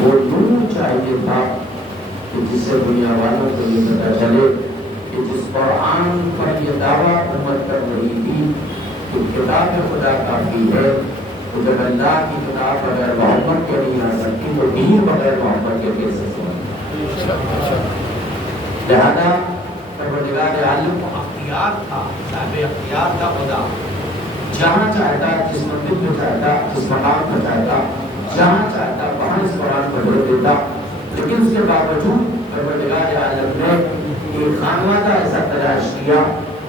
وہ نور چاہیے تھا کہ جس سے دنیا والوں کو یہ پتہ چلے کہ جس قرآن پر یہ دعویٰ امت کر رہی تھی کہ کتاب خدا کافی ہے، تو جب اللہ کی کتاب بغیر محمد کے نہیں آ سکتی تو دین بغیر محمد کے کیسے سمجھنا۔ لہذا پروردگار عالم کو اختیار تھا، صاحب اختیار تھا خدا، جہاں چاہتا جس مندر میں چاہتا جس مقام پر چاہتا جہاں چاہتا وہاں اس قرآن کو بدل دیتا، لیکن اس کے باوجود پروردگار عالم نے ایک خانوادہ ایسا تلاش کیا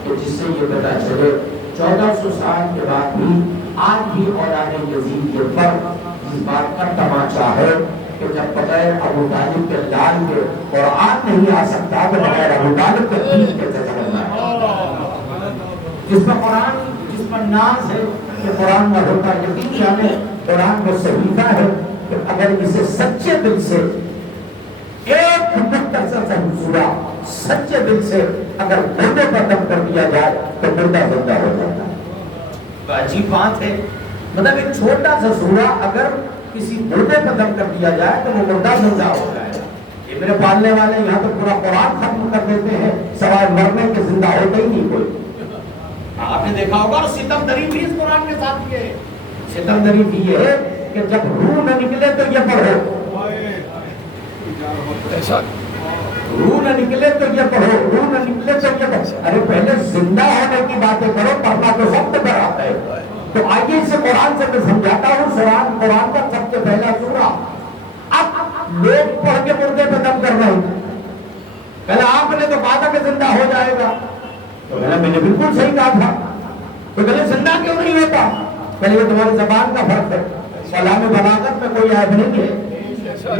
کہ جس سے یہ پتہ چلے 1400 سال کے بعد بھی آج بھی اولاد یزید کے پر اس بات کا تماشا ہے کہ جب بغیر ابو طالب کے لال کے قرآن نہیں آ سکتا تو بغیر ابو طالب کے دین کیسے چلنا ہے۔ جس پر قرآن جس پر ناز ہے کہ قرآن کا ہوتا یقین جانے قرآن کو صحیفہ ہے کہ اگر اسے سچے دل سے ایک مختصر سا سورہ سچے دل سے اگر مردے پر دم کر دیا جائے تو مردہ زندہ ہو جاتا ہے۔ تو عجیب بات ہے، مطلب ایک چھوٹا سا سورہ اگر کسی مردے پر دم کر دیا جائے تو وہ مردہ زندہ ہو جائے گا۔ یہ میرے پالنے والے یہاں تو پورا قرآن ختم کر دیتے ہیں سوائے مرنے کے زندہ ہوتا ہی نہیں کوئی۔ آپ نے دیکھا ہوگا اور ستم دری بھی اس قرآن کے ساتھ یہ ہے، ستم دری بھی یہ ہے کہ جب روح نہ نکلے تو یہ پڑھو، روح نہ نکلے تو یہ پڑھو، روح نہ نکلے تو یہ پڑھو۔ ارے پہلے زندہ ہونے کی باتیں کرو، پڑھنا تو وقت پر آتا ہے۔ تو آئیے اسے قرآن سے میں سمجھاتا ہوں، قرآن کا سب سے پہلا سورہ۔ اب لوگ پڑھ کے مردے پہ دم کر رہے ہیں، پہلے آپ نے تو کہا تھا کہ زندہ ہو جائے گا، تو میں نے بالکل صحیح کہا تھا، تو پہلے زندہ کیوں نہیں ہوتا؟ پہلے یہ تمہاری زبان کا فرق ہے، کلام بلاغت میں کوئی عیب نہیں ہے۔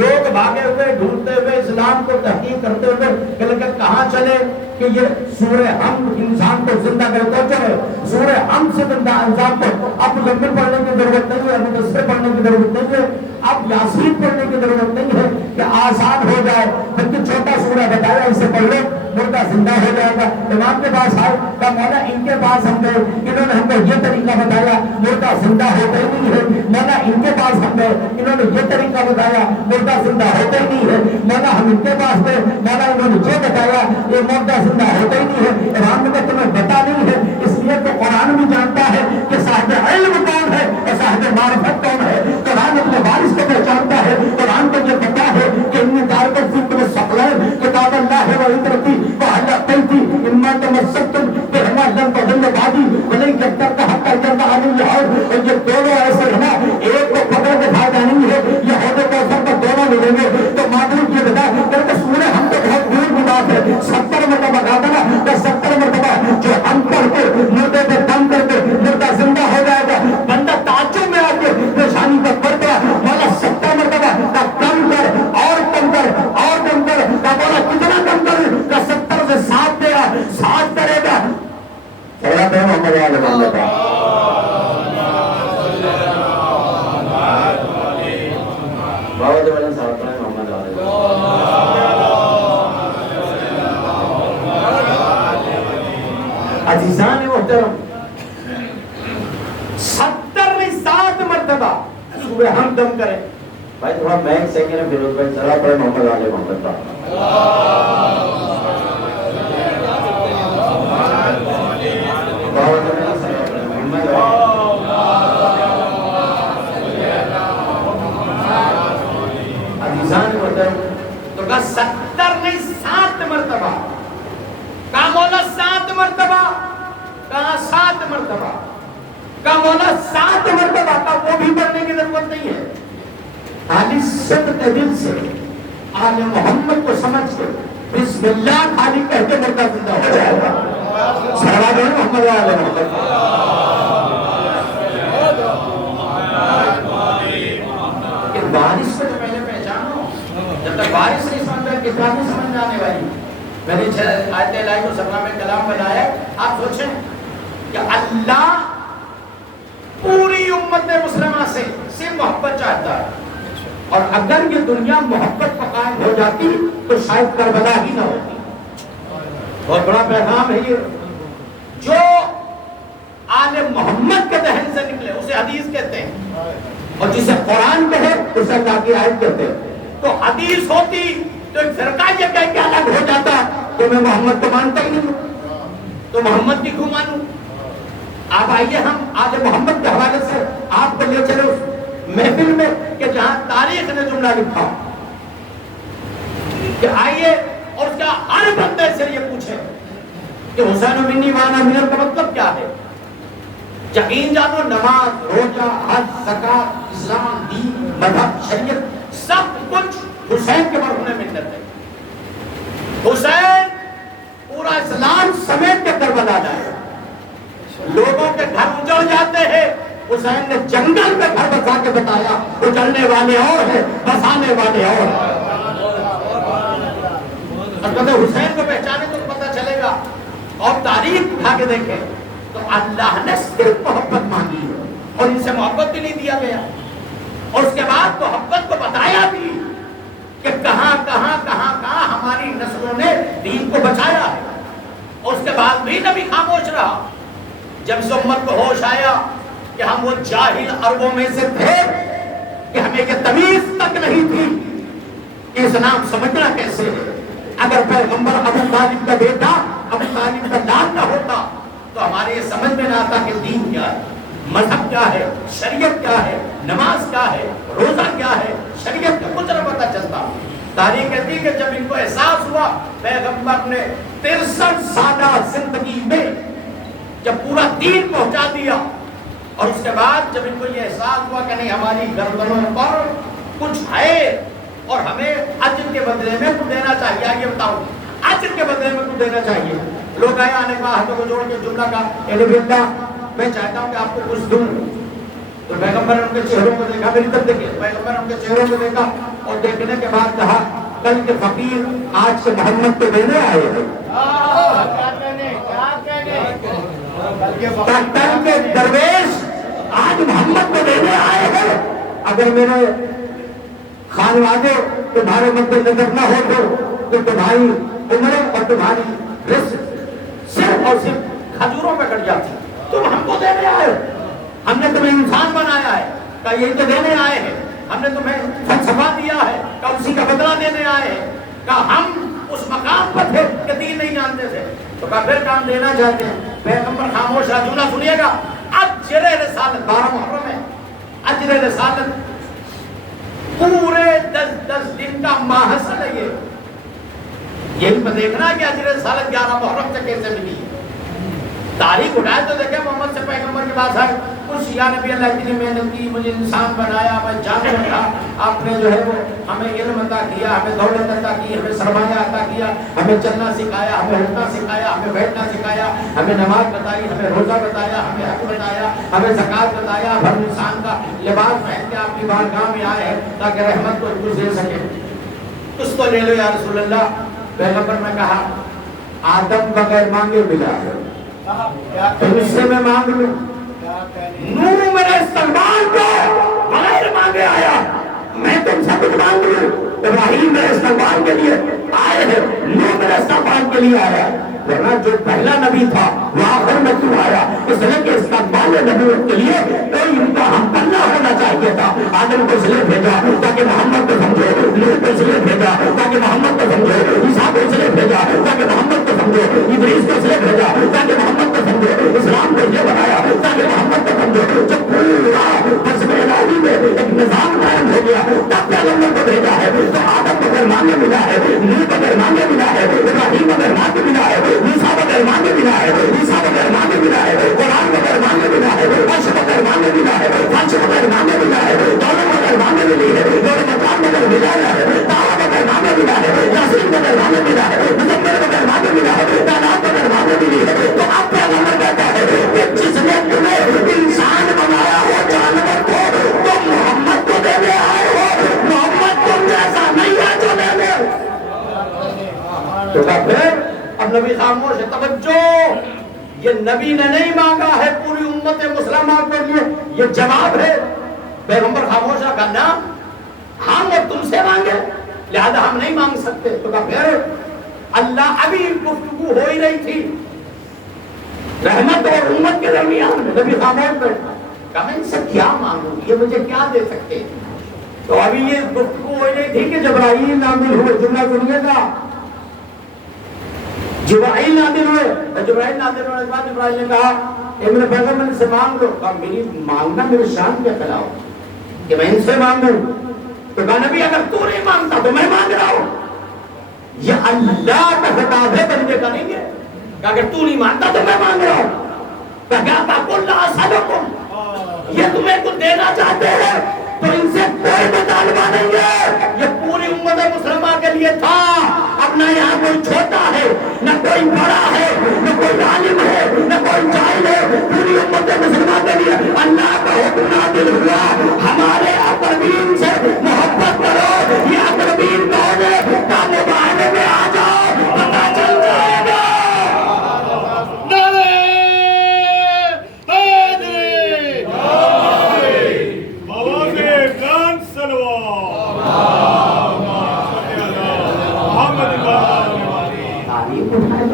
لوگ بھاگے ہوئے ڈھونڈتے ہوئے اسلام کو تحقیق کرتے ہوئے کہ کہاں چلے کہ یہ سورہ حمد انسان کو زندہ کرے تو چلے، سورہ حمد سے زندہ انسان کو اب مزمل پڑھنے کی ضرورت نہیں ہے، مدثر پڑھنے کی ضرورت نہیں ہے، اب یاسین پڑھنے کی ضرورت نہیں ہے کہ آسان ہو جائے، بلکہ چھوٹا سورہ بتایا اسے پڑھ لو مردہ زندہ ہو جائے گا۔ امام کے پاس آئے کہ مولا ان کے پاس ہم گئے، انہوں نے ہم کو یہ طریقہ بتایا مردہ زندہ ہوتا ہی نہیں ہے۔ مولا ان کے پاس ہم گئے، انہوں نے یہ طریقہ بتایا مردہ زندہ ہوتا ہی نہیں ہے۔ مولا ہم ان کے پاس گئے، مولا انہوں نے یہ بتایا یہ مردہ زندہ ہوتا ہی نہیں ہے۔ امام نے کہا تمہیں پتا نہیں ہے، اس لیے تو قرآن بھی جانتا ہے کہ صاحب علم کون ہے اور صاحب معرفت کون ہے۔ قرآن اپنے وارث کو پہچانتا ہے، قرآن کو یہ پتا ہے کہ ان دار کا ذکر ثقلین کتاب اللہ و عطرتی وعلی قلبی اما تمسکتم بہما لن تضل بعدی ولن تفترق حتى يرضى عن الله۔ اور یہ دونوں ایسے ہیں نا، ایک کو پکڑ کے فائدہ نہیں ہے، یہ حوض کوثر پر دونوں ملیں گے۔ تو معلوم یہ بتا کہ سورہ ہم تو بہت دور کی بات ہے، 70 مرتبہ کہا تھا نا کہ 70 مرتبہ جو ہم پڑھ کے مردے پہ دم کر کے مردہ زندہ ہو جائے گا، بندہ تعجب میں آ کے پریشانی کا پڑ گیا، مولا 70 مرتبہ کا کم کر اور کم کر اور کم کر، کا مولا کتنا کم کر کا 70 سے 7 دے گا، 7 کرے گا۔ چلا تو محمد علیہ وسلم بہت بڑے صاحب ہیں محمد علیہ عزیزان محترم، 70 نہیں 7 مرتبہ سورہ ہم دم کریں۔ بھائی تھوڑا میک سینگے نے فیروز بھائی چلا پڑے محمد علیہ محمد کا عزیزان محترم، تو کہا 70 نہیں 7 مرتبہ، کہا مولا 7 مرتبہ، کہا 7 مرتبہ، کہا مولا 7 مرتبہ، کہا وہ بھی پڑھنے کی ضرورت نہیں ہے، خالی صدق دل سے آل محمد کو سمجھ کے بسم اللہ خالی کہہ کے مردہ زندہ ہو جائے گا۔ صلوات محمد علیہ محمد۔ کہ بارش کو جو میں نے پہچانو، جب تک بارش نہیں سمجھ میں کتاب نہیں سمجھ آنے والی۔ میں نے آیت الہی کو سبنا میں کلام بنایا۔ آپ سوچیں کہ اللہ پوری امت مسلمہ سے محبت چاہتا ہے، اور اگر یہ دنیا محبت پر قائم ہو جاتی تو شاید کربلا ہی نہ ہوتی۔ بہت بڑا پیغام ہے یہ، جو آل محمد کے دہن سے نکلے اسے حدیث کہتے ہیں، اور جسے قرآن کہے اسے اللہ کی آیت کہتے ہیں۔ تو حدیث ہوتی تو ایک فرقہ یہ کہہ کے الگ ہو جاتا کہ میں محمد کو مانتا ہی نہیں ہوں، تو محمد کی کیوں مانوں؟ آپ آئیے ہم آج محمد کے حوالے سے آپ کو لے چلے اس محفل میں کہ جہاں تاریخ نے جملہ لکھا کہ آئیے اور اس کا ہر بندے سے یہ پوچھے کہ حسین منی وانا منر کا مطلب کیا ہے؟ یقین جانو نماز، روزہ، حج، زکات، اسلام، دین، مذہب، شریعت سب کچھ حسین کے مرہون منت ہے۔ حسین پورا اسلام سمیت کے کربلا جائے، لوگوں کے گھر اجڑ جاتے ہیں، حسین نے جنگل میں گھر بسا کے بتایا اجڑنے والے اور ہیں بسانے والے اور ہیں۔ حسین کو پہچانے تو پتہ چلے گا، اور تاریخ اٹھا کے دیکھیں تو اللہ نے صرف محبت مانگی اور ان سے محبت بھی نہیں دیا گیا، اور اس کے بعد تو محبت کو بتایا بھی کہ کہاں کہاں کہاں کہاں ہماری نسلوں نے دین کو بچایا ہے، اور اس کے بعد بھی نبی خاموش رہا۔ جب اس امت کو ہوش آیا کہ ہم وہ جاہل عربوں میں سے تھے کہ ہمیں یہ تمیز تک نہیں تھی کہ اسلام سمجھنا کیسے ہے۔ اگر پیغمبر ابو طالب کا بیٹا ابو طالب کا لال نہ ہوتا تو ہمارے یہ سمجھ میں نہ آتا کہ دین کیا ہے، مذہب کیا ہے، شریعت کیا ہے، نماز کیا ہے، روزہ کیا ہے، شریعت کا کچھ نہ پتہ چلتا۔ تاریخ کہتی کہ جب ان کو احساس ہوا پیغمبر نے 63 سالہ زندگی میں جب پورا دین پہنچا دیا، اور اس کے بعد جب ان کو یہ احساس ہوا کہ نہیں ہماری گردنوں پر کچھ ہے اور ہمیں اجر کے بدلے میں کچھ دینا چاہیے، یہ بتاؤ اجر کے بدلے میں کچھ دینا چاہیے۔ لوگ آئے آنے کے بعد ہاتھوں کو جوڑ کے جملہ کا میں چاہتا ہوں کہ آپ کو کچھ دوں، تو پیغمبر نے ان کے چہروں کو دیکھا، میری طرف دیکھیں، پیغمبر نے ان کے چہروں کو دیکھا اور دیکھنے کے بعد کہا کل کے فقیر آج سے محمد کو دینے آئے ہیں، کل کے درویش آج محمد کو دینے آئے ہیں۔ اگر میرے خانوادے تمہارے مد نظر نہ ہو تو تمہاری عمریں اور تمہاری رزق صرف اور صرف کھجوروں پہ کٹ جاتی، تم ہم کو دینے آئے ہو، ہم نے تمہیں انسان بنایا ہے، کہا یہی تو دینے آئے ہیں، ہم نے تمہیں فلسفہ دیا ہے، کہا اسی کا بدلہ دینے آئے ہیں، کہا ہم اس مقام پر تھے کہ دین نہیں جانتے تھے، تو کہا پھر کام دینا چاہتے ہیں۔ پیغمبر خاموش ہے، جملہ سنیے گا، اجر رسالت 12 محرم ہے، اجر رسالت پورے 10 دن کا ماحصل ہے یہ، یہی پر دیکھنا کہ اجر رسالت 11 محرم سے کیسے ملی ہے۔ تاریخ اٹھائے تو دیکھیں محمد سے پیغمبر کے پاس ہے کچھ یا نبی اللہ اتنی محنت کی، مجھے انسان بنایا، میں جانور تھا، آپ نے جو ہے وہ ہمیں علم عطا کیا، ہمیں دولت عطا کی، ہمیں سرمایہ عطا کیا، ہمیں چلنا سکھایا، ہمیں اٹھنا سکھایا، ہمیں بیٹھنا سکھایا، ہمیں نماز بتائی، ہمیں روزہ بتایا، ہمیں حج بتایا، ہمیں زکات بتایا، ہر انسان کا لباس پہن کے آپ کی بارگاہ میں آئے ہیں تاکہ رحمت کو کچھ دے سکے، کچھ تو لے لو یا رسول اللہ۔ پیغمبر نے کہا آدم بغیر مانگے ملا ہے، تم سے میں مانگ لوں، نوح میرے استقبال کو بغیر مانگے آیا، میں تم سے کچھ مانگ لوں، ابراہیم میرے استقبال کے لیے آئے ہیں، نوح میرے استقبال کے لیے آیا، ورنہ جو پہلا نبی تھا وہ آخر میں کیوں آیا؟ اس لیے کہ استقبال نبوت کے لیے کوئی امتحان بننا ہونا چاہیے تھا۔ آدم کو اس لیے بھیجا تاکہ محمد کو سمجھے، نوح کو اس لیے بھیجا تاکہ محمد کو سمجھے، عیسیٰ کو اس لیے بھیجا تاکہ محمد کو سمجھے، ادریس کو اس لیے بھیجا تاکہ محمد کو سمجھے، اسلام کو اس لیے بنایا تاکہ محمد کو سمجھے۔ جب پورا حزب الہی میں ایک نظام قائم ہو گیا تب پیغمبر کو بھیجا ہے، تو آدم کو درمیان میں ملا ہے، نوح کو درمیان میں ملا ہے، ابراہیم کو درمیان میں ملا ہے، عیسیٰ کو درمیان میں ملا ہے، عیسیٰ کو درمیان میں ملا ہے، قرآن کو درمیان میں ملا ہے، عرش کو درمیان میں ملا ہے، فرش کو درمیان میں ملا ہے، دونوں کو درمیان میں ملی ہے، دونوں مقام میں ملا ہے، دعویٰ کو درمیان میں ملا ہے، یاسین کو درمیان میں ملا ہے، مزمل کو درمیان میں ملا ہے، تعداد کو درمیان میں ملی ہے۔ تو اب پیغمبر کہتا ہے کہ جس نے تمہیں انسان بنایا ہو جانور کو، تم محمد کو دینے آئے ہو، محمد تم جیسا نہیں ہے جو دینے۔ تو پھر اب نبی خاموش ہے، توجہ، یہ نبی نے نہیں مانگا ہے پوری امت مسلمہ کے لیے، یہ جواب ہے۔ پیغمبر خاموش ہے، کہا نا ہم اور تم سے مانگے لہذا ہم نہیں مانگ سکتے۔ تو کہا پھر اللہ، ابھی گفتگو ہو ہی رہی تھی رحمت اور امت کے درمیان، نبی خاموش بیٹھا، کہا میں ان سے کیا مانگوں، یہ مجھے کیا دے سکتے ہیں؟ تو ابھی یہ گفتگو ہو رہی تھی کہ جبرائیل نازل ہوئے، جملہ سنیے گا، جبرائیل نازل ہوئے، جبرائیل نازل ہونے کے بعد جبرائیل نے کہا اے میرے پیغمبر سے مانگ لو، کہا میری مانگنا میرے شان کے خلاف کہ میں ان سے مانگوں، تو کہا نبی اگر تو نہیں مانگتا تو میں مانگ رہا ہوں، یہ اللہ کا خطاب ہے، بندے کا نہیں ہے، کہ اگر تو نہیں مانتا تو میں مانگ رہا ہوں، کہا تقول لا اسألکم، یہ تمہیں کچھ دینا چاہتے ہیں تو ان سے کوئی مطالبہ نہیں ہے، یہ پوری امت مسلمہ کے لیے تھا، اب نہ یہاں کوئی چھوٹا ہے نہ کوئی بڑا ہے نہ کوئی عالم ہے نہ کوئی جاہل ہے، پوری امت مسلمہ کے لیے اللہ کا حکم نازل ہوا، ہمارے اقربین سے محبت کرو، یہ اقربین کون ہے، کا مباہنے میں آ جاؤ پتہ چل جائے گا۔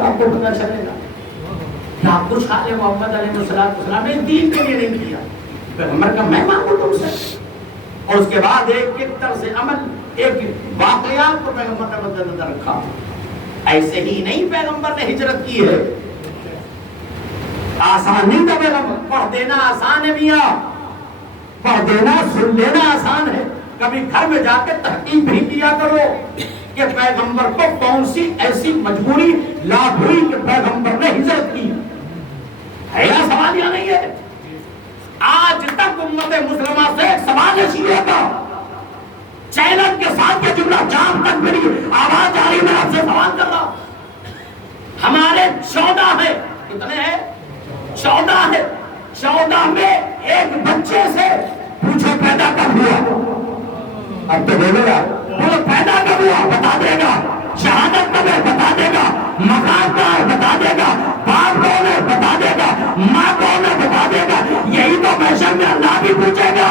آپ کو پتہ چلے گا کیا کچھ آل محمد علیہ السلام نے دین کے لیے نہیں کیا، پیغمبر کا میں مانگوں تم سے، اور اس کے بعد ایک ایک طرز عمل، ایک واقعات کو پیغمبر نے مد نظر رکھا، ایسے ہی نہیں پیغمبر نے ہجرت کی ہے، آسان نہیں تھا پیغمبر، پڑھ دینا آسان ہے میاں، پڑھ دینا سن لینا آسان ہے، کبھی گھر میں جا کے تحقیق بھی کیا کرو کہ پیغمبر کو کون سی ایسی مجبوری لاحق ہوئی کہ پیغمبر نے ہجرت کی ہے، یا سوال یا نہیں ہے؟ آج تک امت مسلمہ سے ایک سوال ہے شیعہ کا، چیلنج کے ساتھ یہ جملہ جام تک میری آواز آ رہی، میں آپ سے سوال کر رہا، ہمارے 14 ہے، کتنے ہیں؟ 14 ہے، 14 میں ایک بچے سے پوچھو پیدا کب ہوا، اب تو بولو گا، بولو پیدا کب ہوا بتا دے گا، شہادت کب ہے بتا دے گا، مقام کہاں ہے بتا دے گا، باپ کون ہے بتا دے گا، ماں کون ہے بتا دے گا، یہی تو محشر میں اللہ بھی پوچھے گا،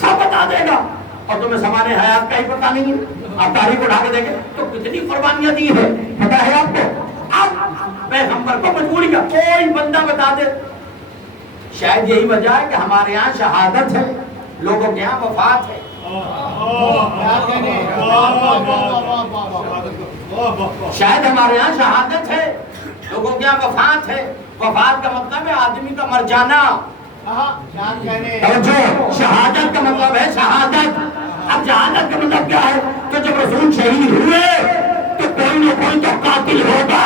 سب بتا دے گا، اور تمہیں زمانے حیات کا ہی پتہ نہیں ہے، آپ تاریخ اٹھا کے دیکھیں تو کتنی قربانیاں دی ہیں، پتہ ہے آپ کو؟ اب پیغمبر کو مجبوری کا کوئی بندہ بتا دے، شاید یہی وجہ ہے کہ ہمارے یہاں شہادت ہے، لوگوں کے یہاں وفات ہے، شاید ہمارے یہاں شہادت ہے، لوگوں کے یہاں وفات ہے، وفات کا مطلب ہے آدمی کا مر جانا، شہادت کا مطلب ہے شہادت، اب شہادت کا مطلب کیا ہے؟ کہ جب رسول شہید ہوئے تو کوئی نہ کوئی تو قاتل ہوگا،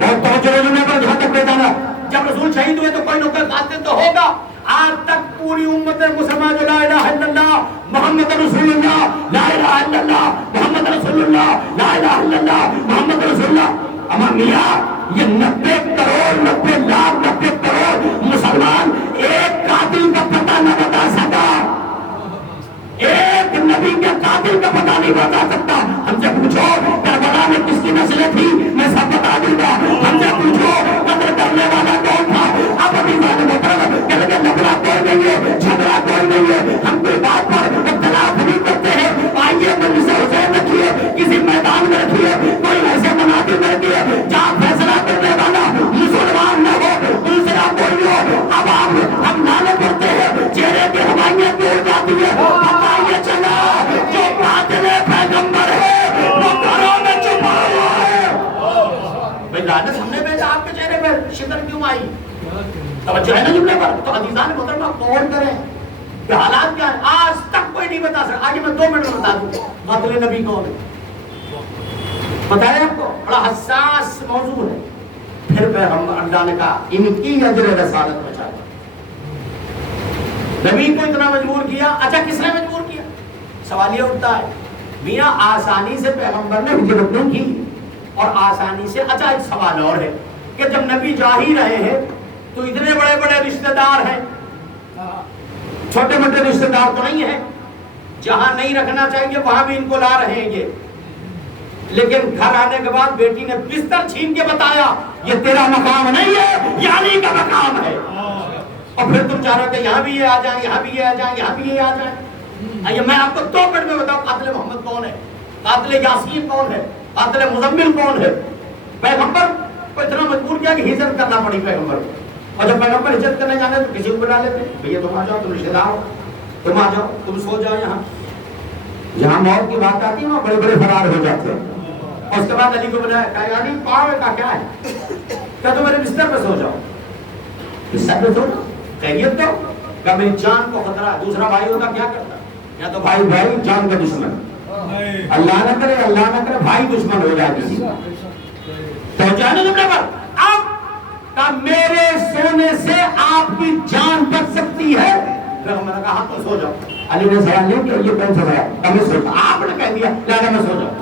بہت توجہ لینے پر جہاں تک جانا، جب رسول شہید ہوئے تو کوئی نہ کوئی قاتل تو ہوگا، آج تک پوری امت مسلمہ جو لا الہ الا اللہ محمد رسول اللہ، لا الہ الا اللہ محمد رسول اللہ، لا الہ الا اللہ محمد رسول اللہ، اما میاں یہ 90 کروڑ 90 لاکھ 90 کروڑ مسلمان ایک قاتل کا پتہ نہ بتا سکا، ایک نبی کے قاتل کا پتہ نہیں بتا سکتا، ہم سے پوچھو کربلا میں کس کی نسلیں تھی میں سب بتا دوں گا، ہم سے پوچھو قتل کرنے والا کون تھا، اب ابھی کہ لگے لفڑا کوئی نہیں ہے، جھگڑا کوئی نہیں ہے، ہم کوئی بات پر اختلاف نہیں کرتے ہیں، آئیے مجلس حسین رکھیے، کسی میدان میں رکھیے، کوئی ایسے مناظر میں رکھیے جہاں فیصلہ کرنے والا مسلمان نہ ہو، دوسرا کوئی ہو، اب ہم نعرے کرتے ہیں، چہرے کی ہوائیاں توڑ جاتی ہے، پتہ یہ چلا جو قاتل پیغمبر ہے وہ گھروں میں چھپا ہوا ہے، بھئی لعنت ہم نے بھیجا آپ کے چہرے پر شکر کیوں آئی؟ توجہ ہے نا جملے پر؟ تو عزیزان محترمہ غور کریں کہ حالات کیا ہے، آج تک کوئی نہیں بتا سکتا، آگے میں 2 منٹ میں بتا دوں قاتل نبی کون ہے، پتہ ہے آپ کو؟ بڑا حساس موضوع ہے، پھر پیغمبر اللہ نے کہا ان کی اجر رسالت بچا دو، نبی کو اتنا مجبور کیا، اچھا کس نے مجبور کیا؟ سوال یہ اٹھتا ہے میاں آسانی سے پیغمبر نے ہجرت نہیں کی، اور آسانی سے، اچھا ایک سوال اور ہے کہ جب نبی جا ہی رہے ہیں تو اتنے بڑے بڑے رشتہ دار ہیں، چھوٹے موٹے رشتہ دار تو نہیں ہیں، جہاں نہیں رکھنا چاہیے وہاں بھی ان کو لا رہے ہیں یہ، لیکن گھر آنے کے بعد بیٹی نے بستر چھین کے بتایا یہ تیرا مقام نہیں ہے، یہ علی کا مقام ہے، اور پھر تم چاہ رہے ہو کہ یہاں بھی یہ آ جائیں، یہاں بھی یہ آ جائیں، یہاں بھی یہ آ جائیں، آئیے میں آپ کو 2 منٹ میں بتاؤں قاتل محمد کون ہے، قاتل یاسین کون ہے، قاتل مزمل کون ہے؟ پیغمبر کو اتنا مجبور کیا کہ ہجرت کرنا پڑی پیغمبر کو، اور جب پیغمبر ہجرت کرنے جانے تو کسی کو بلا لیتے، بھیا تم آ جاؤ، تم رشتے دار ہو، تم آ جاؤ، تم سو جاؤ یہاں. جہاں موت کی بات آتی ہے وہاں بڑے بڑے فرار ہو جاتے ہیں. اور اس کے بعد علی کو بلایا، کہا یعنی پاؤں میں کیا ہے، کیا تم میرے بستر پہ سو جاؤ، بستر پہ سو جاؤ، خیریت دو، کیا میری جان کو خطرہ ہے. دوسرا بھائی ہوتا کیا کرتا، یا تو بھائی بھائی جان کا دشمن، اللہ نہ کرے بھائی دشمن ہو جائے کسی تو جانے تم نے پر. اب کہ میرے سونے سے آپ کی جان بچ سکتی ہے. پیغمبر نے کہا تو سو جاؤ. علی نے سوال نہیں کیا یہ کون سا ہے، میں سوچا آپ نے کہہ دیا لہذا میں سو جاؤں.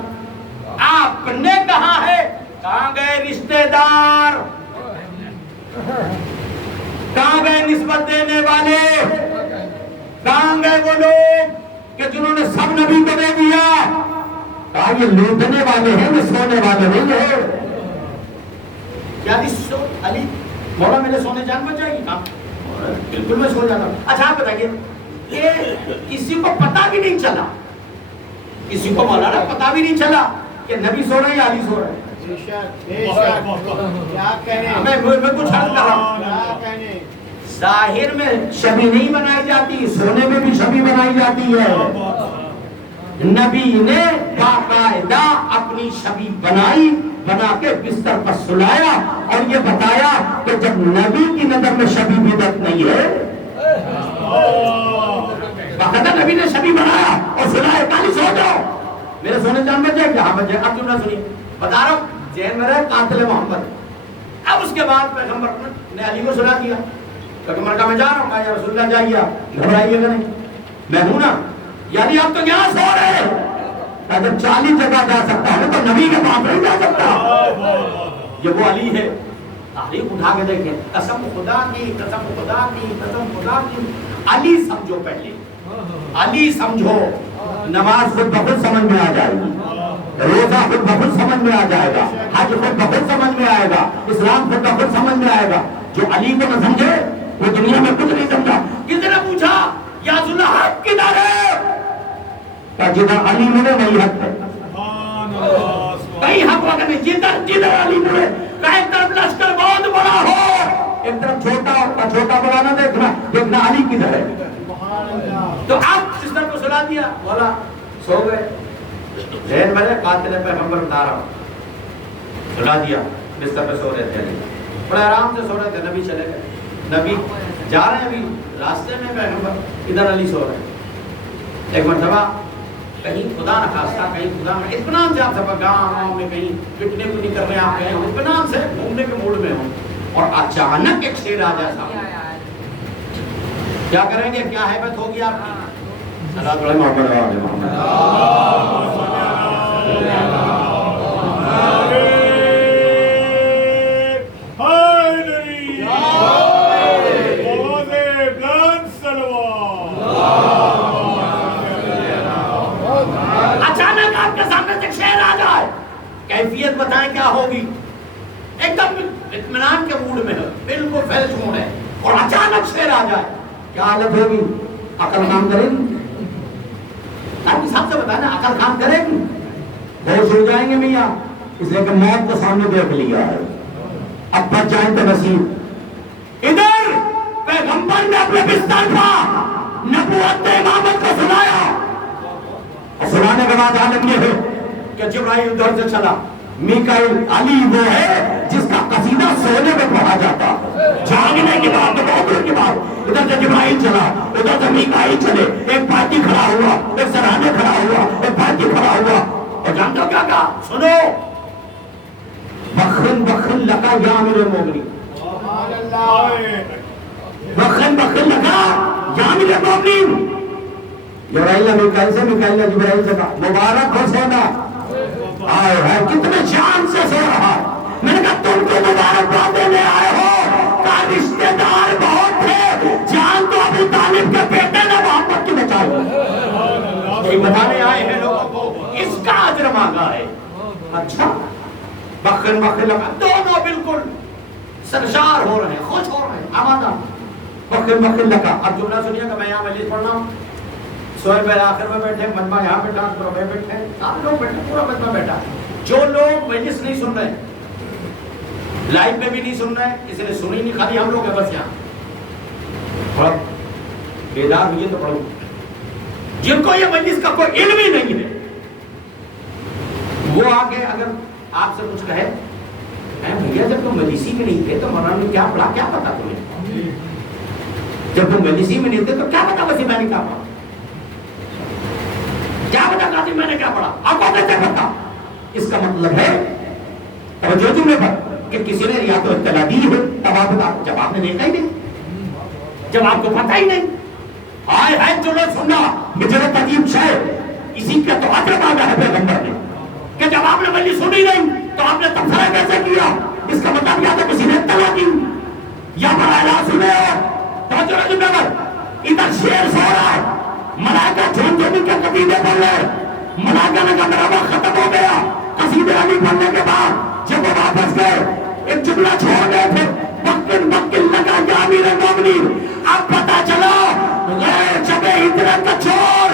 آپ نے کہا ہے، کہاں گئے رشتے دار، کہاں گئے نسبت دینے والے، کہاں گئے وہ لوگ کہ جنہوں نے سب نبی کو دے دیا. کہا یہ لوٹنے والے ہیں، یہ سونے والے نہیں ہیں. یعنی علی مولا میرے سونے جان بچ جائے گی. کہاں بالکل میں سو جاتا ہوں. اچھا آپ بتائیے کہ کسی کو پتا بھی نہیں چلا، کسی کو مولانا پتا بھی نہیں چلا کہ نبی سو رہے ہیں یا علی سو رہے ہیں. میں کچھ عرض کر رہا ہوں، ظاہر میں شبی نہیں بنائی جاتی، سونے میں بھی شبی بنائی جاتی ہے. نبی نے باقاعدہ اپنی شبی بنائی، بنا کے بستر پر سلایا اور یہ بتایا کہ جب نبی کی نظر میں شبی بدعت نہیں ہے. باقاعدہ نبی نے شبی بنایا اور سلایا، کالی سو جاؤ میرے سونے جان بچ جائے. کہاں بچ جائے؟ اب جملہ سنیے، بتا رہا ہوں ذہن میں رہے قاتل محمد. اب اس کے بعد پیغمبر نے علی کو سلا دیا. پیغمبر کا میں جا رہا ہوں، کہا یا رسول اللہ جائیے، گھبرائیے گا نہیں، میں ہوں نا. یعنی آپ تو یہاں سو رہے ہیں، جب 40 جگہ جا سکتا ہے تو نبی کے پاس نہیں جا سکتا. یہ وہ علی ہے. تاریخ اٹھا کے دیکھیں، قسم خدا کی، قسم خدا کی، قسم خدا کی. علی سمجھو، پہلے علی سمجھو. نماز خود بخود سمجھ میں آ جائے گی، روزہ خود بخود سمجھ میں آ جائے گا، حج خود بخود سمجھ میں آئے گا، اسلام خود بخود سمجھ میں آئے گا. جو علی کو نہ سمجھے وہ دنیا میں کچھ نہیں سمجھا. کسی نے پوچھا یا ذوالحق کدھر ہے، کہ جدھر علی ملے وہی حق ہے. کہیں حق وقت نہیں، جدھر علی ملے. کہ ایک طرف لشکر بہت بڑا ہو، ایک طرف چھوٹا ہو، چھوٹا بڑا نہ دیکھنا علی کدھر ہے. تو اب سسٹر کو سلا دیا، بولا سو گئے. ذہن میں قاتل پیغمبر بتا رہا ہوں، سلا دیا، بستر پہ سو رہے تھے علی، بڑے آرام سے سو رہے تھے. نبی چلے گئے، نبی جا رہے ہیں، ابھی راستے میں پیغمبر، ادھر علی سو رہے ہیں. ایک مرتبہ کہیں خدا نہ خاصہ، کہیں خدا نہ اطمینان سے آپ سب گاؤں میں کہیں پکنک نہیں کر رہے ہیں، آپ گئے ہوں اطمینان سے گھومنے کے موڈ میں ہوں، اور اچانک ایک شیر آ جائے سامنے، کیا کریں گے؟ کیا حیبت ہوگی آپ کی؟ صلوات علی محمد. اچانک آپ کے سامنے سے شیر آ جائے، کیفیت بتائیں کیا ہوگی؟ ایک دم اطمینان کے موڈ میں ہے، بالکل فریش موڈ ہے، اور اچانک شیر آ جائے، کیا حالت ہوگی؟ عقل کام کرے گی؟ آپ کے ساتھ سے بتائیں نا، عقل کام کرے گی؟ ہوش ہو جائیں گے میاں، اس لیے کہ موت کو سامنے دیکھ لیا ہے، اب بچ جائیں تو نصیب. ادھر پیغمبر نے اپنے بستر پر نبوت امامت کو سنایا، اور سنانے کے بعد عالم یہ ہے کہ جبرائیل ادھر سے چلا. میکائیل علی وہ ہے جس کا قصیدہ سونے میں پڑھا جاتا، جاگنے کی بات، بہت کی بات. ادھر سے جبرائیل چلا، ادھر سے میکائیل چلے، ایک پارٹی کھڑا ہوا، ایک سرانے کھڑا ہوا، ایک پارٹی کھڑا ہوا، اور جانتے ہو کیا کہا؟ سنو، بخن بخن لگا یا امیر المومنین، بخن بخن لگا یا امیر المومنین. جبرائیل نے میکائیل سے، میکائیل نے جبرائیل سے کہا مبارک ہو سونا، آئے ہے کتنے شان سے سو رہا. میں نے کہا تم کو مبارکباد دینے آئے ہو، کا رشتے دار بہت تھے، جان تو ابو طالب کے بیٹے نے محمد کی بچائی. یہ بتانے آئے ہیں لوگوں کو اس کا اجر مانگا ہے. اچھا بخن بخن لگا، دونوں بالکل سرشار ہو رہے ہیں، خوش ہو رہے ہیں، آمادہ. بخن بخن لگا. اب جملہ سنیے کہ میں یہاں مجلس پڑھ رہا ہوں، سوئے پہلے آخر میں بیٹھے، مجمع یہاں بیٹھا، پورا بیٹھے، سارے لوگ بیٹھے، پورا مجمع بیٹھا. جو لوگ مجلس نہیں سن رہے لائف میں بھی نہیں سن رہے ہیں، اس نے سنی نہیں، خالی ہم لوگ ہیں بس یہاں پڑھو، بیدار ہوئے تو پڑھو. جن کو یہ مجلس کا کوئی علم ہی نہیں ہے وہ آگے اگر آپ سے کچھ کہے بھیا جب تم مجلسی میں نہیں تھے تو مولانا نے کیا پڑھا، کیا پتا تمہیں؟ جب تم مجلسی میں نہیں تھے تو کیا پتا وسیع میں نے کیا پڑھا، کیا پتا قاسم میں نے کیا پڑھا، آپ کو کیسے پتا؟ اس کا مطلب ہے توجہ جملے پر کہ کسی نے یا تو اطلاع دی ہے تب آپ بتا، جب آپ نے دیکھا ہی نہیں، جب آپ کو پتہ ہی نہیں. آئے ہے چلو سننا مجرد عجیب شاید اسی کا تو عطر مانگا ہے پیغمبر نے کہ جب آپ نے مجلس سنی نہیں تو آپ نے تبصرہ کیسے کیا؟ اس کا مطلب یا تو کسی نے اطلاع دی یا براہ سنے ہو. توجہ جملے پر ادھر شیر سو رہا ہے، ملائکہ جھوم جھوم کے قصیدے پڑھ رہے، ملائکہ نے کہا میرا وقت ختم ہو گیا. قصیدے علی پڑھنے کے بعد جب وہ واپس گئے ایک جملہ چھوڑ گئے تھے، وقتن وقتن لگا یا امیر المومنین. اب پتا چلا غیر جب ہجرت کا چھوڑ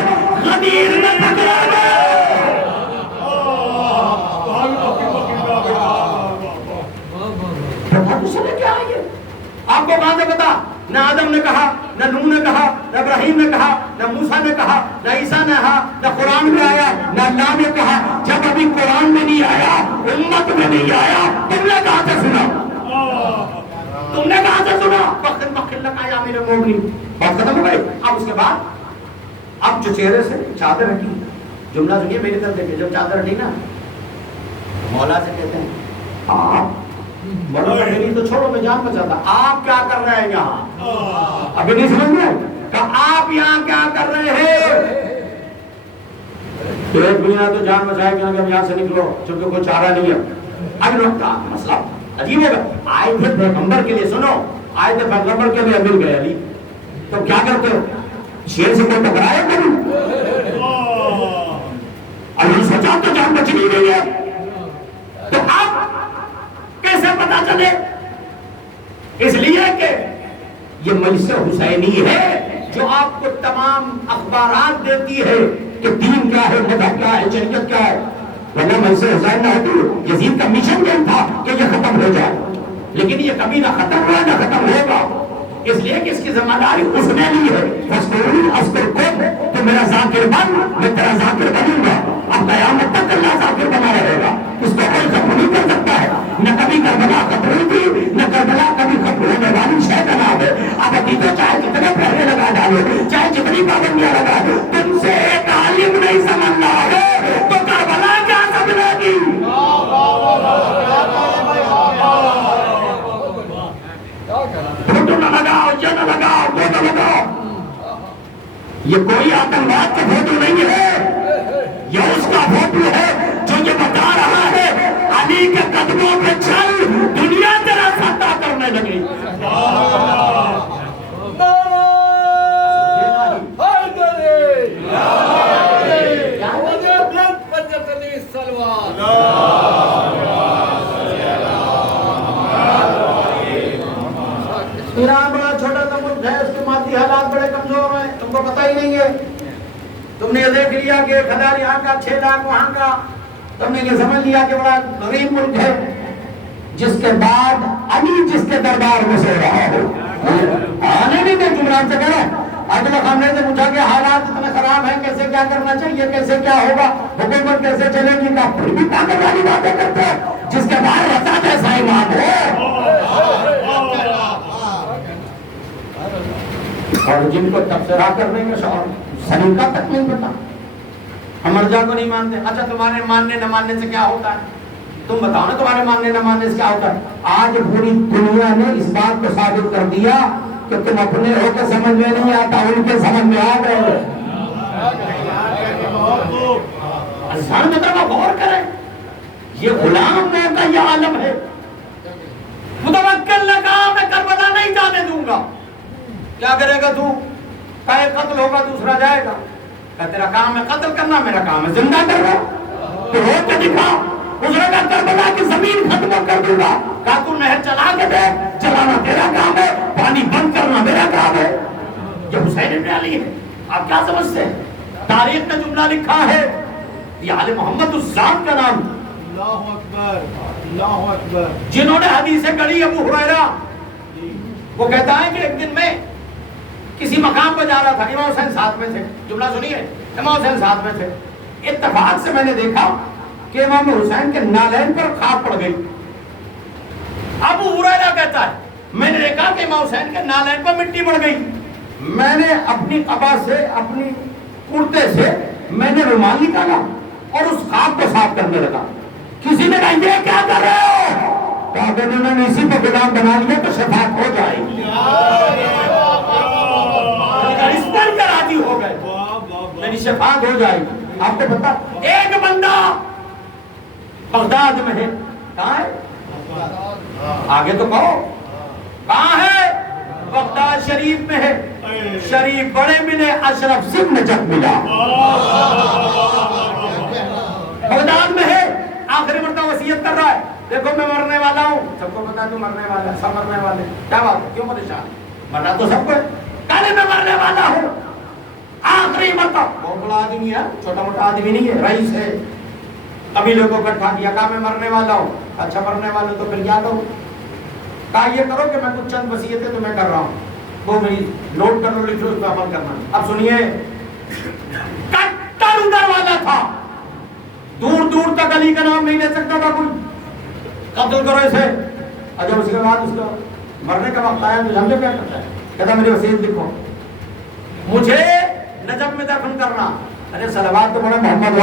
غدیر میں پکڑا گئے. آپ کو کہاں سے پتا؟ نہ آدم نے کہا، نہ نوح نے کہا، نہ ابراہیم نے کہا، نہ موسیٰ نے کہا، نہ عیسیٰ نے کہا، نہ قرآن میں آیا، نہ اللہ نے کہا. جب ابھی قرآن میں نہیں آیا، امت میں نہیں آیا، تم نے کہاں سے سنا؟ تم نے کہاں سے سنا؟ وقت مخل لگا یا میرے مومنین. بات ختم ہو گئی. اب اس کے بعد اب جو چہرے سے چادر ہٹی، جملہ سنیے میری طرف دیکھیں، جب چادر ہٹی نا مولا سے کہتے ہیں آپ مولانا میری تو چھوڑو میں جان بچاتا، آپ کیا کر رہے ہیں یہاں؟ ابھی نہیں سمجھ میں کہ آپ یہاں کیا کر رہے ہیں؟ ایک مہینہ تو جان بچائے کہ ہم یہاں سے نکلو چونکہ کوئی چارہ نہیں ہے. اب لوگ کا مسئلہ عجیب ہوگا. آئے تھے پیغمبر کے لیے، سنو آئے تھے پیغمبر کے لیے، مل گئے علی تو کیا کرتے ہو؟ شیر سے کوئی ٹکرایا کروں؟ ابھی سوچا تو جان بچ نہیں رہی ہے تو آپ کیسے پتا چلے؟ اس لیے کہ یہ مجلس حسینی ہے جو آپ کو تمام اخبارات دیتی ہے کہ دین کیا ہے، مذہب کیا ہے، شریعت کیا ہے. ورنہ مجلس حسین نہ ہوتی، یزید کا مشن یہ تھا کہ یہ ختم ہو جائے، لیکن یہ کبھی نہ ختم ہوا نہ ختم ہوگا. اس لیے کہ اس کی ذمہ داری اس نے لی ہے. فَاسْتُرُونِ أَذْكُرْكُمْ تو میرا ذاکر بن، میں تیرا ذاکر بنوں گا. اب قیامت تک اللہ ذاکر بنا رہے گا، اس کو کوئی ختم نہیں کر سکتا ہے. نہ کبھی کربلا ختم ہوئی تھی، نہ کربلا کبھی ختم ہونے والی شے کا نام ہے. اب عقیدہ چاہے کتنے پہلے لگا ڈالو، چاہے جتنی پابندیاں لگا دو، تم سے ایک عالم نہیں سمجھنا ہے تو کربلا کیا سمجھنے گی؟ فوٹو نہ لگاؤ، یہ نہ لگاؤ، وہ نہ لگاؤ. یہ کوئی آتنکواد کا فوٹو نہیں ہے، یہ اس کا فوٹو ہے جو یہ بتا رہا ہے علی کے قدموں پہ چل، دنیا تیرا ساتھ کرنے لگی. ایران بڑا چھوٹا سا ملک ہے، اس کے مادی حالات بڑے کمزور ہیں، تم کو پتہ ہی نہیں ہے. تم نے یہ دیکھ لیا کہ 1,000 یہاں کا، 6 لاکھ وہاں کا، تم نے یہ سمجھ لیا کہ بڑا غریب ملک ہے. جس کے بعد علی جس کے دربار میں سو رہا ہو، آنے نہیں دے جمعرات سے کرے. اگلے خامنے سے پوچھا کہ حالات اتنے خراب ہیں، کیسے کیا کرنا چاہیے، کیسے کیا ہوگا، حکومت کیسے چلے گی، کا پھر بھی طاقت والی باتیں کرتے ہیں. جس کے بعد رضا جیسا امام ہو اور جن کو تبصرہ کرنے کے سلیقہ تک نہیں پتا. ہم مرجع کو نہیں مانتے. اچھا تمہارے ماننے نہ ماننے سے کیا ہوتا ہے؟ تم بتاؤ نا تمہارے ماننے نہ ماننے سے کیا ہوتا ہے؟ آج پوری دنیا نے اس بات کو ثابت کر دیا کہ تم اپنے ہو کے سمجھ میں نہیں آتا، ان کے سمجھ میں آ گئے. انسان مطلب غور کرے، یہ غلام میں کا یہ عالم ہے. متوکل نے کہا میں کربلا نہیں جانے دوں گا. کیا کرے گا تو؟ کہے قتل ہوگا دوسرا جائے گا. کہ تیرا کام ہے قتل کرنا، میرا کام ہے زندہ کرنا. تو ہو کے دکھا. اس نے کہا کربلا کی زمین ختم کر دوں گا. کہا تو نہر چلا کے دے، چلانا تیرا کام ہے، پانی بند کرنا میرا کام ہے. یہ حسین ابن علی ہے. آپ کیا سمجھتے ہیں؟ تاریخ نے جملہ لکھا ہے، یہ آل محمد الذات کا نام اللہ اکبر اللہ اکبر. جنہوں نے حدیثیں گڑھی ابو ہریرہ وہ کہتا ہے کہ ایک دن میں کسی مقام پہ جا رہا تھا, امام حسین ساتھ میں تھے, جملہ سنیے, امام حسین ساتھ میں تھے, اتفاق سے میں نے دیکھا کہ امام حسین کے نالین پر خاک پڑ گئی. ابو ہریرہ کہتا ہے میں نے دیکھا کہ امام حسین کے نالین پر مٹی پڑ گئی. میں نے اپنی قبا سے, اپنی کرتے سے میں نے رومال نکالا اور اس خاک کو صاف کرنے لگا. کسی نے کہا یہ کیا کر رہے ہو؟ کہا کہ انہوں نے اسی کو غلام بنا لیا تو شفاعت ہو جائے گی. اس پر کیا راضی ہو گئے, میری شفاعت ہو جائے گی. آپ کو پتا ایک بندہ بغداد میں ہے, کہاں ہے آگے تو کہو, کہاں ہے؟ بغداد شریف میں ہے. شریف بڑے ملے, اشرف سے نجف ملا. بغداد میں ہے, آخری مرتبہ وصیت کر رہا ہے, دیکھو میں مرنے والا ہوں. سب کو پتا تو مرنے والا ہے, سب مرنے والے. کیا بات ہے, کیوں پریشان؟ مرنا تو سب کو ہے. کہنے میں مرنے والا ہوں, آخری مرتبہ. بہت بڑا آدمی ہے, چھوٹا موٹا آدمی نہیں ہے, رئیس ہے. قبیلے کو اکٹھا کیا, کہا میں مرنے والا ہوں. اچھا مرنے والے تو پھر کیا کروں؟ کہا یہ کرو کہ میں کچھ چند وصیتیں تمہیں کر رہا ہوں, وہ میری نوٹ کر لو, لکھ لو, اس پہ عمل کرنا. اب سنیے, کٹر ادھر والا تھا, دور دور تک علی کا نام نہیں لے سکتا تھا کوئی, قتل کرو اسے. اور جب اس کے بعد اس کا مرنے کا وقت آیا تو ہم کیا کرتا ہے, کہتا میری وصیت لکھو, مجھے نجف میں دفن کرنا. ارے صلوات تو پڑھو محمد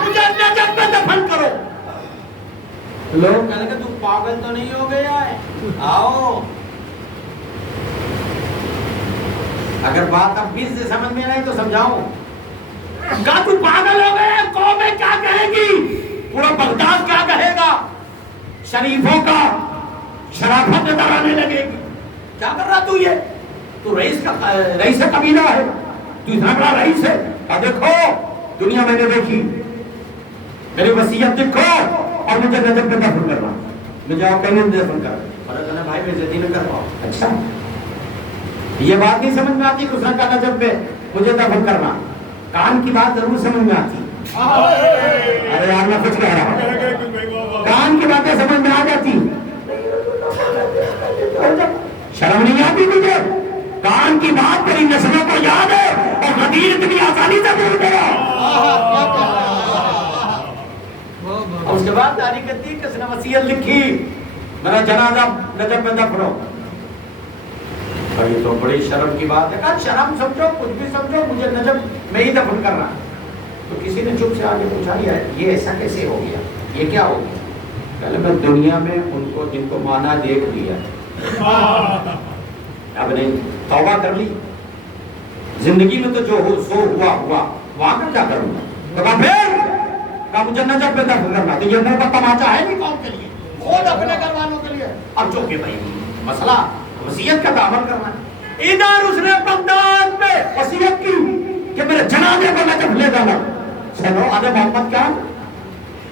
مجھے نجف میں دفن کرو. لوگ کہنے کہ تو پاگل تو نہیں ہو گیا ہے, آؤ. اگر بات اب بھی سے سمجھ میں نہیں تو سمجھاؤں. کہا تو پاگل ہو گیا, قومیں کیا کہے گی, پورا بغداد کیا کہے گا, شریفوں کا شرافت نظر آنے لگے گی. کیا کر رہا تو, یہ تو رئیس قبیلہ ہے, تو اتنا بڑا رئیس ہے. کہا دیکھو دنیا میں نے دیکھی, میری وصیت لکھو اور مجھے نجف میں دفن کرنا. مجھے آپ کہیں دفن کر, اور کہنا بھائی میں زیادتی نہ کر پاؤ. اچھا یہ بات نہیں سمجھ میں آتی کہ اس نے کہا نجف میں مجھے دفن کرنا. کان کی بات ضرور سمجھ میں آتی. ارے یار میں کچھ کہہ رہا ہوں, کان کی باتیں سمجھ میں آ جاتی, شرم نہیں آتی مجھے. کان کی بات میری نسلوں کو یاد ہے, اور غدیر اتنی آسانی سے بھول گیا. اس کے بعد تاریخ کہتی ہے کس نے وصیت لکھی, میرا جنازہ نجف میں دفن ہو. یہ تو بڑی شرم کی بات ہے. کہا شرم سمجھو, کچھ بھی سمجھو, مجھے نجف میں ہی دفن کرنا. تو کسی نے چپ سے آگے پوچھا یہ ایسا کیسے ہو گیا, یہ کیا ہو گیا؟ پہلے میں دنیا میں ان کو جن کو مانا دیکھ لیا, اب نہیں توبہ کر لی. زندگی میں تو جو ہو سو ہوا ہوا, وہاں کا کیا کروں گا. تو کہا پھر کہا مجھے نجف میں دفن کرنا. تو یہ منہ کا تماچا ہے نہیں قوم کے لیے, خود اپنے گھر والوں کے لیے. اب جو کہ بھائی مسئلہ وصیت کا عمل کرنا ہے. ادھر اس نے بغداد میں وصیت کی کہ میرے جنازے کو نجف لے جانا. سنو آدھے محمد کیا,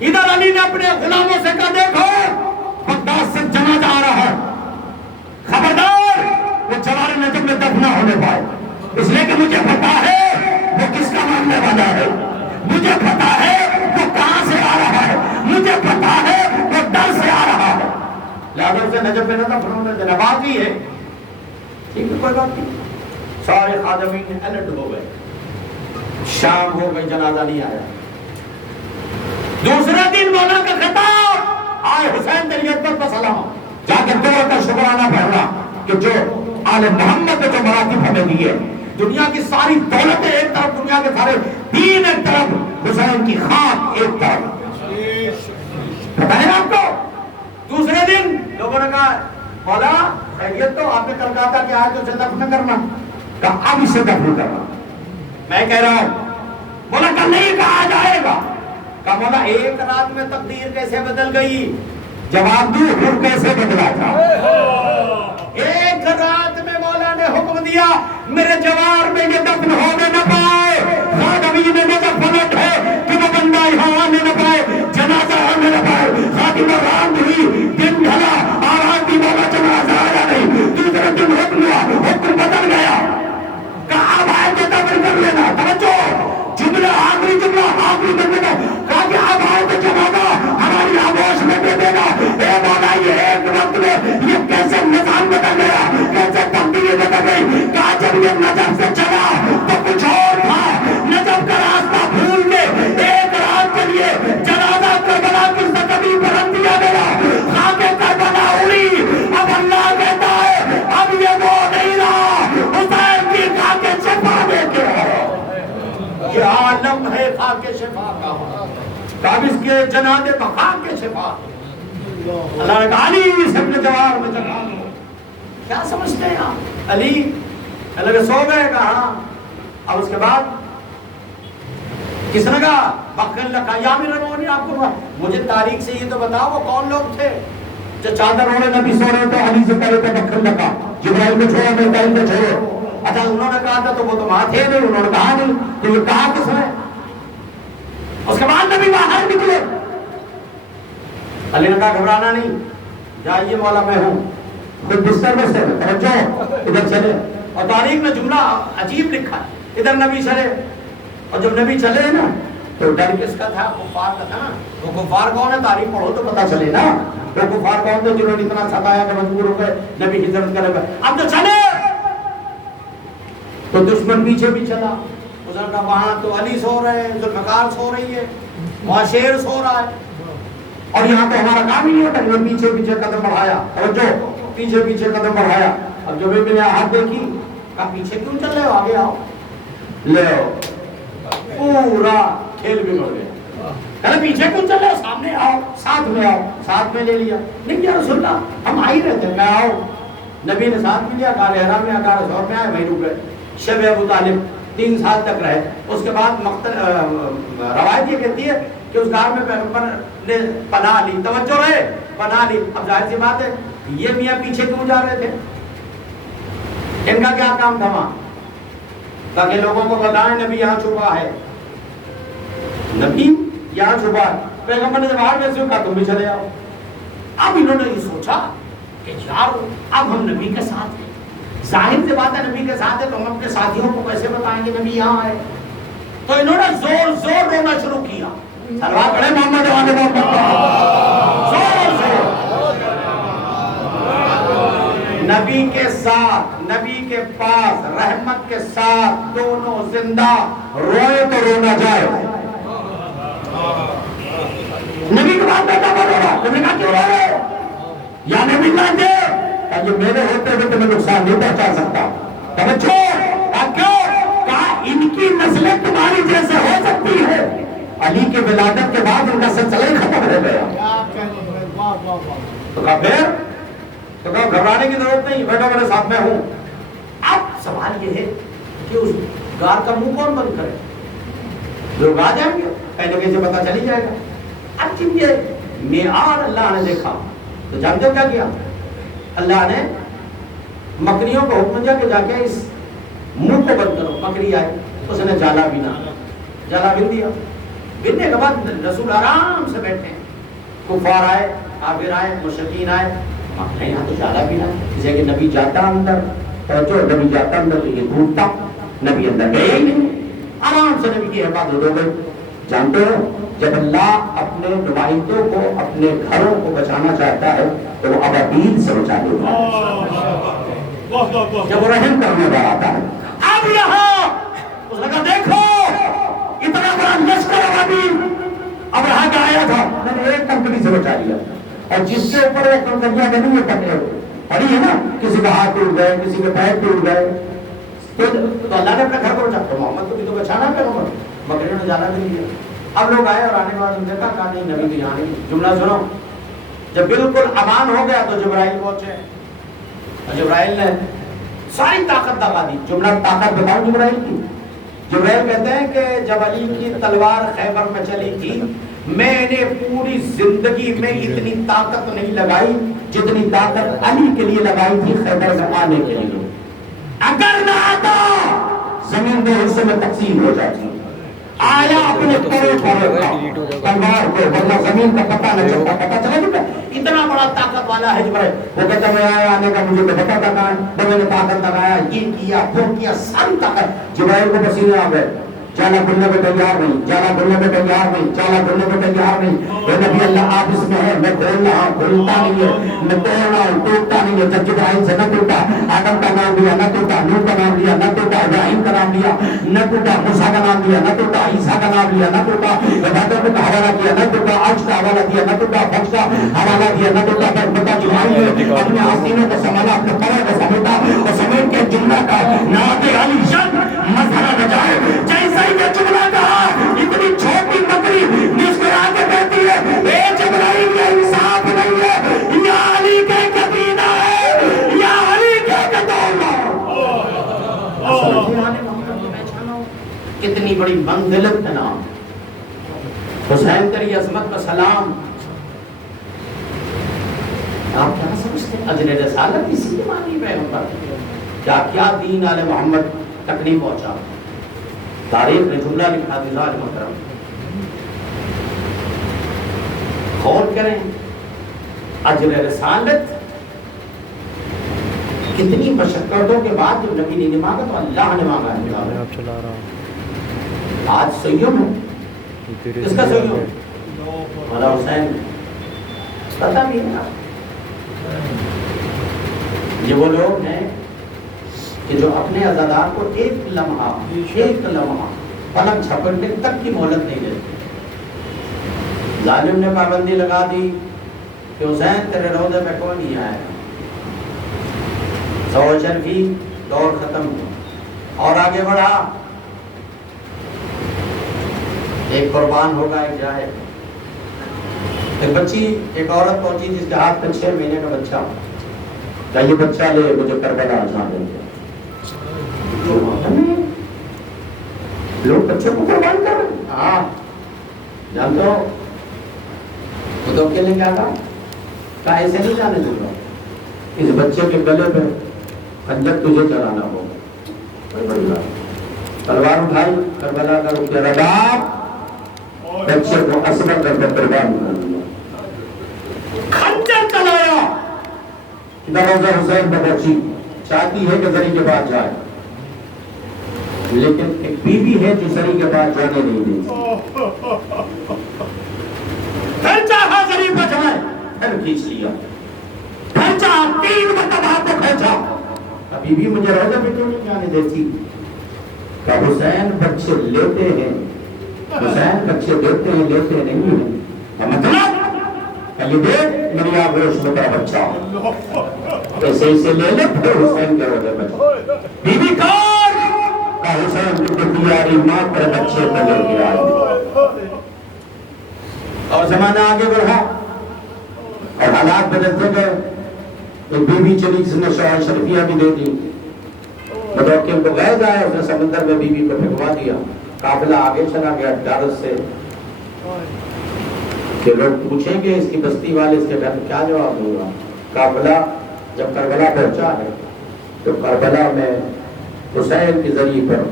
ادھر علی نے اپنے غلاموں سے کہا دیکھو بغداد سے جنازہ آ رہا ہے, خبردار وہ جوار نجف میں دفن نہ ہونے پائے. اس لیے کہ مجھے پتا ہے وہ کس کا ماننے والا ہے, مجھے پتا ہے وہ کہاں سے آ رہا ہے, مجھے پتا ہے وہ ڈر سے آ رہا ہے. لہذا سے نجف میں نہ دفن ہونے دینا. بات ہی ہے ٹھیک ہے, کوئی بات نہیں. سارے خادمین الرٹ ہو گئے, شام ہو گئی, جنازہ نہیں آیا. دوسرے دن مولا کا خطاب, آئے حسین تیری عزت پر سلام, جا کے دعا کا شکرانہ بھرنا کہ جو آل محمد نے جو مراتب ہمیں دیے, دنیا کی ساری دولتیں ایک طرف, دنیا کے سارے دین ایک طرف, حسین کی خاک ایک طرف. پتہ ہے آپ کو, دوسرے دن لوگوں نے کہا مولا خیریت تو آپ نے کل کہا تھا کہ آج اسے دفن کرنا. کہا اب اسے دفن کرنا. میں کہہ رہا ہوں, مولا کل نہیں کہا جائے گا. کہا مولا ایک رات میں تقدیر کیسے بدل گئی؟ جواب دوں, حر کیسے بدلا تھا. ایک رات میں مولا نے حکم دیا میرے جوار میں یہ دفن ہونے نہ پائے، خادمین نجف فلٹ ہے کہ وہ بندہ یہاں آنے نہ پائے، جنازہ آنے نہ پائے، خاتمہ رات ہوئی، دن ڈھلا، آرام کی مولا جنازہ آیا نہیں، دوسرے دن حکم ہوا، حکم بدل گیا، کہا اب آئے تو دفن کر لینا، توجہ جملہ آخری کرنے کا، کہا کہ اب آئے تو جنازہ ہماری آغوش میں دے دینا، اے مولا یہ ایک وقت میں یہ کیسے نظام بدل گیا، کیسے تبدیلی بدل گئی، کہا جب یہ نجف سے چلا تو کچھ اور تھا، نجف کا راستہ بھول کے ایک رات کے لیے جنازہ کربلا کی سطحی پر رکھ دیا گیا، خاک کربلا اڑی، اب اللہ کہتا ہے اب یہ وہ نہیں رہا، حسین کی خاک شفا دے کے یہ عالم ہے خاک شفا کا، قابض کے جنازے تو خاک شفا، اللہ نے کہا علی اس اپنے جوار میں چڑھا دو، کیا سمجھتے ہیں آپ؟ علی اللہ کے سو گئے کہا، اور اس کے بعد کس نے کہا بخل لکھا یا میرا روحانی آپ کو مجھے تاریخ سے یہ تو بتاؤ وہ کون لوگ تھے جو چادر اوڑے نبی سو رہے تھے، علی سے کہہ رہے تھے بخل لکھا، جبرائیل کو چھوڑو میکائیل کو چھوڑو، اچھا انہوں نے کہا تھا تو وہ تو وہاں تھے نہیں، انہوں نے کہا نہیں تو یہ کہا کس نے؟ اس کے بعد نبی باہر نکلے، علی نے کہا گھبرانا نہیں، جائیے مولا میں ہوں، خود بستر میں سے توجہ ادھر چلے، اور تاریخ میں جملہ عجیب لکھا ہے، ادھر نبی چلے، اور جب نبی چلے نا تو ڈر کس کا تھا؟ کفار کا تھا نا، وہ کفار کون ہے تاریخ پڑھو تو پتہ چلے نا، وہ کفار کون تھے جنہوں نے اتنا ستایا کہ مجبور ہو گئے نبی کی ہجرت کرنے پر، اب تو چلے تو دشمن پیچھے بھی چلا، اس نے کہا وہاں تو علی سو رہے ہیں، ذوالفقار سو رہی ہے، وہاں شیر سو رہا ہے، اور یہاں تو ہمارا کام ہی نہیں ہوتا، انہوں نے پیچھے پیچھے قدم بڑھایا، توجہ پیچھے پیچھے قدم بڑھایا، اب جب میں نے ہاتھ دیکھی کہا پیچھے کیوں چل رہے ہو، آگے آؤ، لے آؤ، پورا کھیل بگڑ گیا، کہا پیچھے کیوں چل رہے ہو، سامنے آؤ، ساتھ میں لے لیا، نہیں یا رسول اللہ ہم آئی رہتے ہیں، میں آؤ، نبی نے ساتھ میں لیا، کار احرام میں کار زور میں آئے، وہیں رک گئے، شب ابو طالب 3 سال تک رہے، اس کے بعد روایت یہ کہتی ہے کہ اس گھر میں پیغمبر نے پناہ لی، توجہ رہے پناہ لی، اب ظاہر سی بات ہے یہ میاں پیچھے کیوں جا رہے تھے، ان کا کیا کام تھا وہاں، تاکہ لوگوں کو بتائیں نبی یہاں چھپا ہے، نبی یہاں چھپا ہے، پیغمبر نے باہر میں سے کہا تم بھی چلے آؤ، اب انہوں نے یہ سوچا کہ یار اب ہم نبی کے ساتھ ہیں، ظاہر سے بات ہے نبی کے ساتھ ہے تو ہم اپنے ساتھیوں کو کیسے بتائیں گے نبی یہاں ہے، تو انہوں نے زور زور رونا شروع کیا، سلوات پڑھے محمد والے محمد، زور سے نبی کے ساتھ، نبی کے پاس، رحمت کے ساتھ دونوں زندہ، روئے تو رونا جائے، نبی کے بعد بیٹا بولو گا، تم نے کہا کیوں رو رہے ہو، یا نبی کہتے یہ میرے ہوتے ہوئے تمہیں نقصان نہیں پہنچا سکتا، توجہ کیوں، کہا ان کی نسلیں تمہاری جیسے ہو سکتی ہے، علی کے ولادت کے بعد ان کا سلسلہ ہی ختم ہو گیا، تو کہا پھر تو کہا گھبرانے کی ضرورت نہیں، بیٹا میرے ساتھ میں ہوں، اب سوال یہ ہے کہ اس غار کا منہ کون بند کرے، لوگ آ جائیں گے پہلے کیسے پتا چل ہی جائے گا، اب جب یہ معیار اللہ نے دیکھا تو جانتے ہو کیا کیا، اللہ نے مکریوں کو حکم دیا کہ جا کے اس منہ کو بند کرو، مکری آئی اس نے جالا بنا، جالا بن دیا، بننے کے بعد رسول آرام سے بیٹھے ہیں، کفار آئے، کافر آئے، مشرکین آئے، یہاں تو جالا بنا، جسے کہ نبی جاتا اندر، توجہ نبی جاتا اندر تو یہ ڈوبتا، نبی اندر گئے ہی نہیں، آرام سے نبی کی حفاظت ہو گئی، جانتے ہو جب اللہ اپنے نمائندوں کو اپنے گھروں کو بچانا چاہتا ہے تو وہ ابابیل سے بچا لیتا ہے، جب وہ رحم کرنے والا آتا ہے، اب یہاں اس نے کہا دیکھو اتنا بڑا لشکر ابابیل اب یہاں کا آیا تھا، میں نے ایک کنکری سے بچا لیا، اور جس کے اوپر ایک کنکریاں نہیں پکڑے ہوئے پڑی ہے نا، کسی کا ہاتھ ٹوٹ گئے، کسی کے پیر ٹوٹ گئے، تو اللہ نے اپنے گھر کو بچا، تو محمد کو بھی تو بچانا ہے، بکریوں نے جانا نہیں دیا، اب لوگ آئے اور آنے کے بعد ان نے کہا نہیں نبی تو یہاں نہیں، جملہ سنو، جب بالکل امان ہو گیا تو جبرائیل پہنچے، اور جبرائیل نے ساری طاقت دبا دی، جملہ طاقت بتاؤ جبرائیل کی، جبرائیل کہتے ہیں کہ جب علی کی تلوار خیبر میں چلی تھی میں نے پوری زندگی میں اتنی طاقت نہیں لگائی جتنی طاقت علی کے لیے لگائی تھی خیبر سے آنے کے لیے، اگر نہ آتا زمین دو حصوں میں تقسیم ہو جاتی. آیا اپنے پڑے تلوار کو, ورنہ زمین کا پتہ نہ چلتا. پتہ چلا نہیں اتنا بڑا طاقت والا ہے جبرائیل. وہ کہتا میں آیا آنے کا مجھے تو پتہ تھا کہ میں نے طاقت لگایا, یہ کیا وہ کیا, ساری طاقت. جبرائیل کو پسینے آ گئے, جانا کھلنے کو تیار نہیں, جانا کھلنے کو تیار نہیں, جانا کھلنے کو تیار نہیں. اے نبی اللہ آپ اس میں ہے, میں کھول رہا ہوں, کھلتا نہیں ہے, میں توڑ رہا ہوں, ٹوٹتا نہیں ہے. جب جبرائیل سے نہ ٹوٹا, آدم کا نام لیا نہ ٹوٹا, نوح کا نام لیا نہ ٹوٹا, ابراہیم کا نام لیا نہ ٹوٹا, موسیٰ کا نام لیا نہ ٹوٹا, عیسیٰ کا نام لیا نہ ٹوٹا, عبادت کا حوالہ دیا نہ ٹوٹا, عرش کا حوالہ دیا نہ ٹوٹا, فرش کا حوالہ دیا نہ ٹوٹا. پر بتا جبرائیل نے اپنے آستینوں کو سنبھالا, اپنے پروں کو سمیٹا اور سمیٹ کے جملہ کا نعت علی شان مسئلہ بجائے. جیسا ہی یہ جملہ کہا, اتنی چھوٹی بکری مسکرا کے کہتی ہے اے جبرائیل یہ انصاف نہیں ہے, یا علی کے قبیلہ ہے, یا علی کے قدولہ. کتنی بڑی منزلت ہے نا. حسین تیری عظمت کا سلام. آپ کیا سمجھتے ہیں اجر رسالت اسی کے معنی پیغمبر کیا کیا دین آل محمد تک نہیں پہنچا. تاریخ نے جملہ لکھا دیزار محترم, غور کریں. اجر رسالت کتنی مشقتوں کے بعد جب نبی نے مانگا تو اللہ نے مانگا ہے. آج سیوم ہے, کس کا سیوم ہے؟ مولا حسین. پتہ بھی ہے یہ وہ لوگ ہیں کہ جو اپنے عزادار کو ایک لمحہ پلک جھپکنے تک کی مہلت نہیں دیتے. ظالم نے پابندی لگا دی کہ حسین تیرے روضے پہ کون نہیں آئے. سو شرفی دور ختم ہوا اور آگے بڑھا. ایک قربان ہوگا, ایک جائے. ایک بچی, ایک عورت پہنچی جس کے ہاتھ میں 6 مہینے کا بچہ. کیا یہ بچہ لے مجھے کربلا جا دیں گے. لوگ بچوں کو قربان کر رہے ہیں. ہاں جانتے ہو وہ تو اکیلے کیا کہا ایسے نہیں جانے دوں گا, اس بچے کے گلے پہ خنجر تجھے چلانا ہوگا. تلوار اٹھائی, کربلا کا رک گیا, رباب بچے کو اصغر کر کے قربان کر دیا. خنجر چلایا, دروازہ حسین پر پہنچی, چاہتی ہے کہ زری کے پاس جائے, لیکن ایک بیوی ہے جو زری کے پاس جانے نہیں دیتی. پھر چاہا زری پر جائے, پھر کھینچ لیا, پھر چاہا 3 مرتبہ ہاتھ کو کھینچا. ابھی بھی مجھے روزہ پہ کیوں نہیں جانے دیتی. کہ حسین بچے لیتے ہیں, حسین بچے دیتے ہیں, لیتے نہیں ہیں. مطلب یہ دیکھ میری آگوش میں کا بچہ ایسے اسے لے لے, پھر حسین کے روزے بچے. بیوی کون؟ کہ حسین کی پیاری ماں پر بچے پہ لے کے آئی. اور زمانہ آگے بڑھا اور حالات بدلتے گئے. ایک بیوی چلی جس نے شوہر شرفیہ بھی دے دی. متوکل کو غیظ آیا, اس نے سمندر میں بیوی کو پھینکوا دیا. قافلہ آگے چلا گیا ڈارس سے کہ لوگ پوچھیں گے اس کی بستی والے اس کے گھر کیا جواب دوں گا. قافلہ جب کربلا پہنچا ہے تو کربلا میں حسین کے ذریعے پر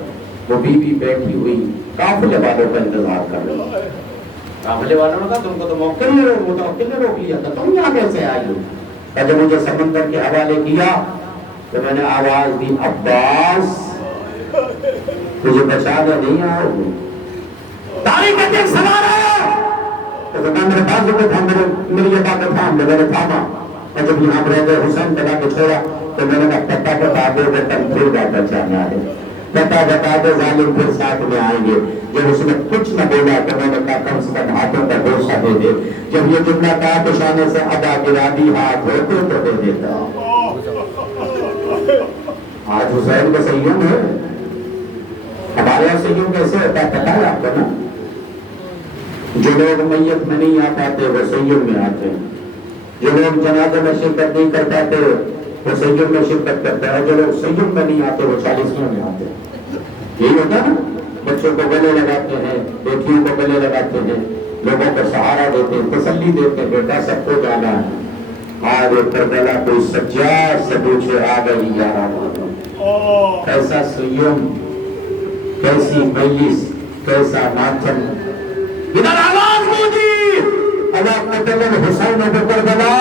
وہ بیوی بیٹھی ہوئی قافلے والوں کا انتظار کر رہی ہے. قافلے والوں نے کہا تم کو تو موقع نہیں روک, متوکل نے روک لیا تھا, تم یہاں کیسے آئی ہو. جب مجھے سمندر کے حوالے کیا تو میں نے آواز دی, عباس تجھے بچا دے نہیں آؤ. تاریخ کا ایک سوال آیا تو میرے بازو کو تھا, میری یہ باتیں تھام دے, میں نے تھاما. اور جب یہاں پر رہتے حسین پہ لا کے چھوڑا تو میں نے کہا پتہ بتا دے میں تنفیر کا بچانا ہے, پتہ بتا دے ظالم پھر ساتھ میں آئیں گے. جب اس نے کچھ نہ بولا تو میں نے کہا کم سے کم ہاتھوں کا گوشہ دے دے. جب یہ جملہ کہا تو شانے سے ادا گرا دی, ہاتھ دھوتے تو دے دیتا. آج حسین کا سیوم ہے. ہمارے یہاں سیوم کیسے ہوتا ہے پتہ ہے آپ کو نا. جو لوگ میت میں نہیں آ پاتے وہ سیوم میں آتے ہیں. جو لوگ جنازے میں شرکت نہیں کر پاتے وہ سیوم میں شرکت کرتے ہیں. جو لوگ سیوم میں نہیں آتے وہ 40ویں میں آتے ہیں. یہی ہوتا ہے نا. بچوں کو گلے لگاتے ہیں, بیٹیوں کو گلے لگاتے ہیں, لوگوں کو سہارا دیتے ہیں, تسلی دیتے ہیں, بیٹا سب کو جانا ہے. آج کربلا کوئی سجاد سے پوچھے آ گئی یار کیسا سیم کیسی مجلس کیسا ماتم ادھر آواز گونجی اللہ قتل حسین کو کربلا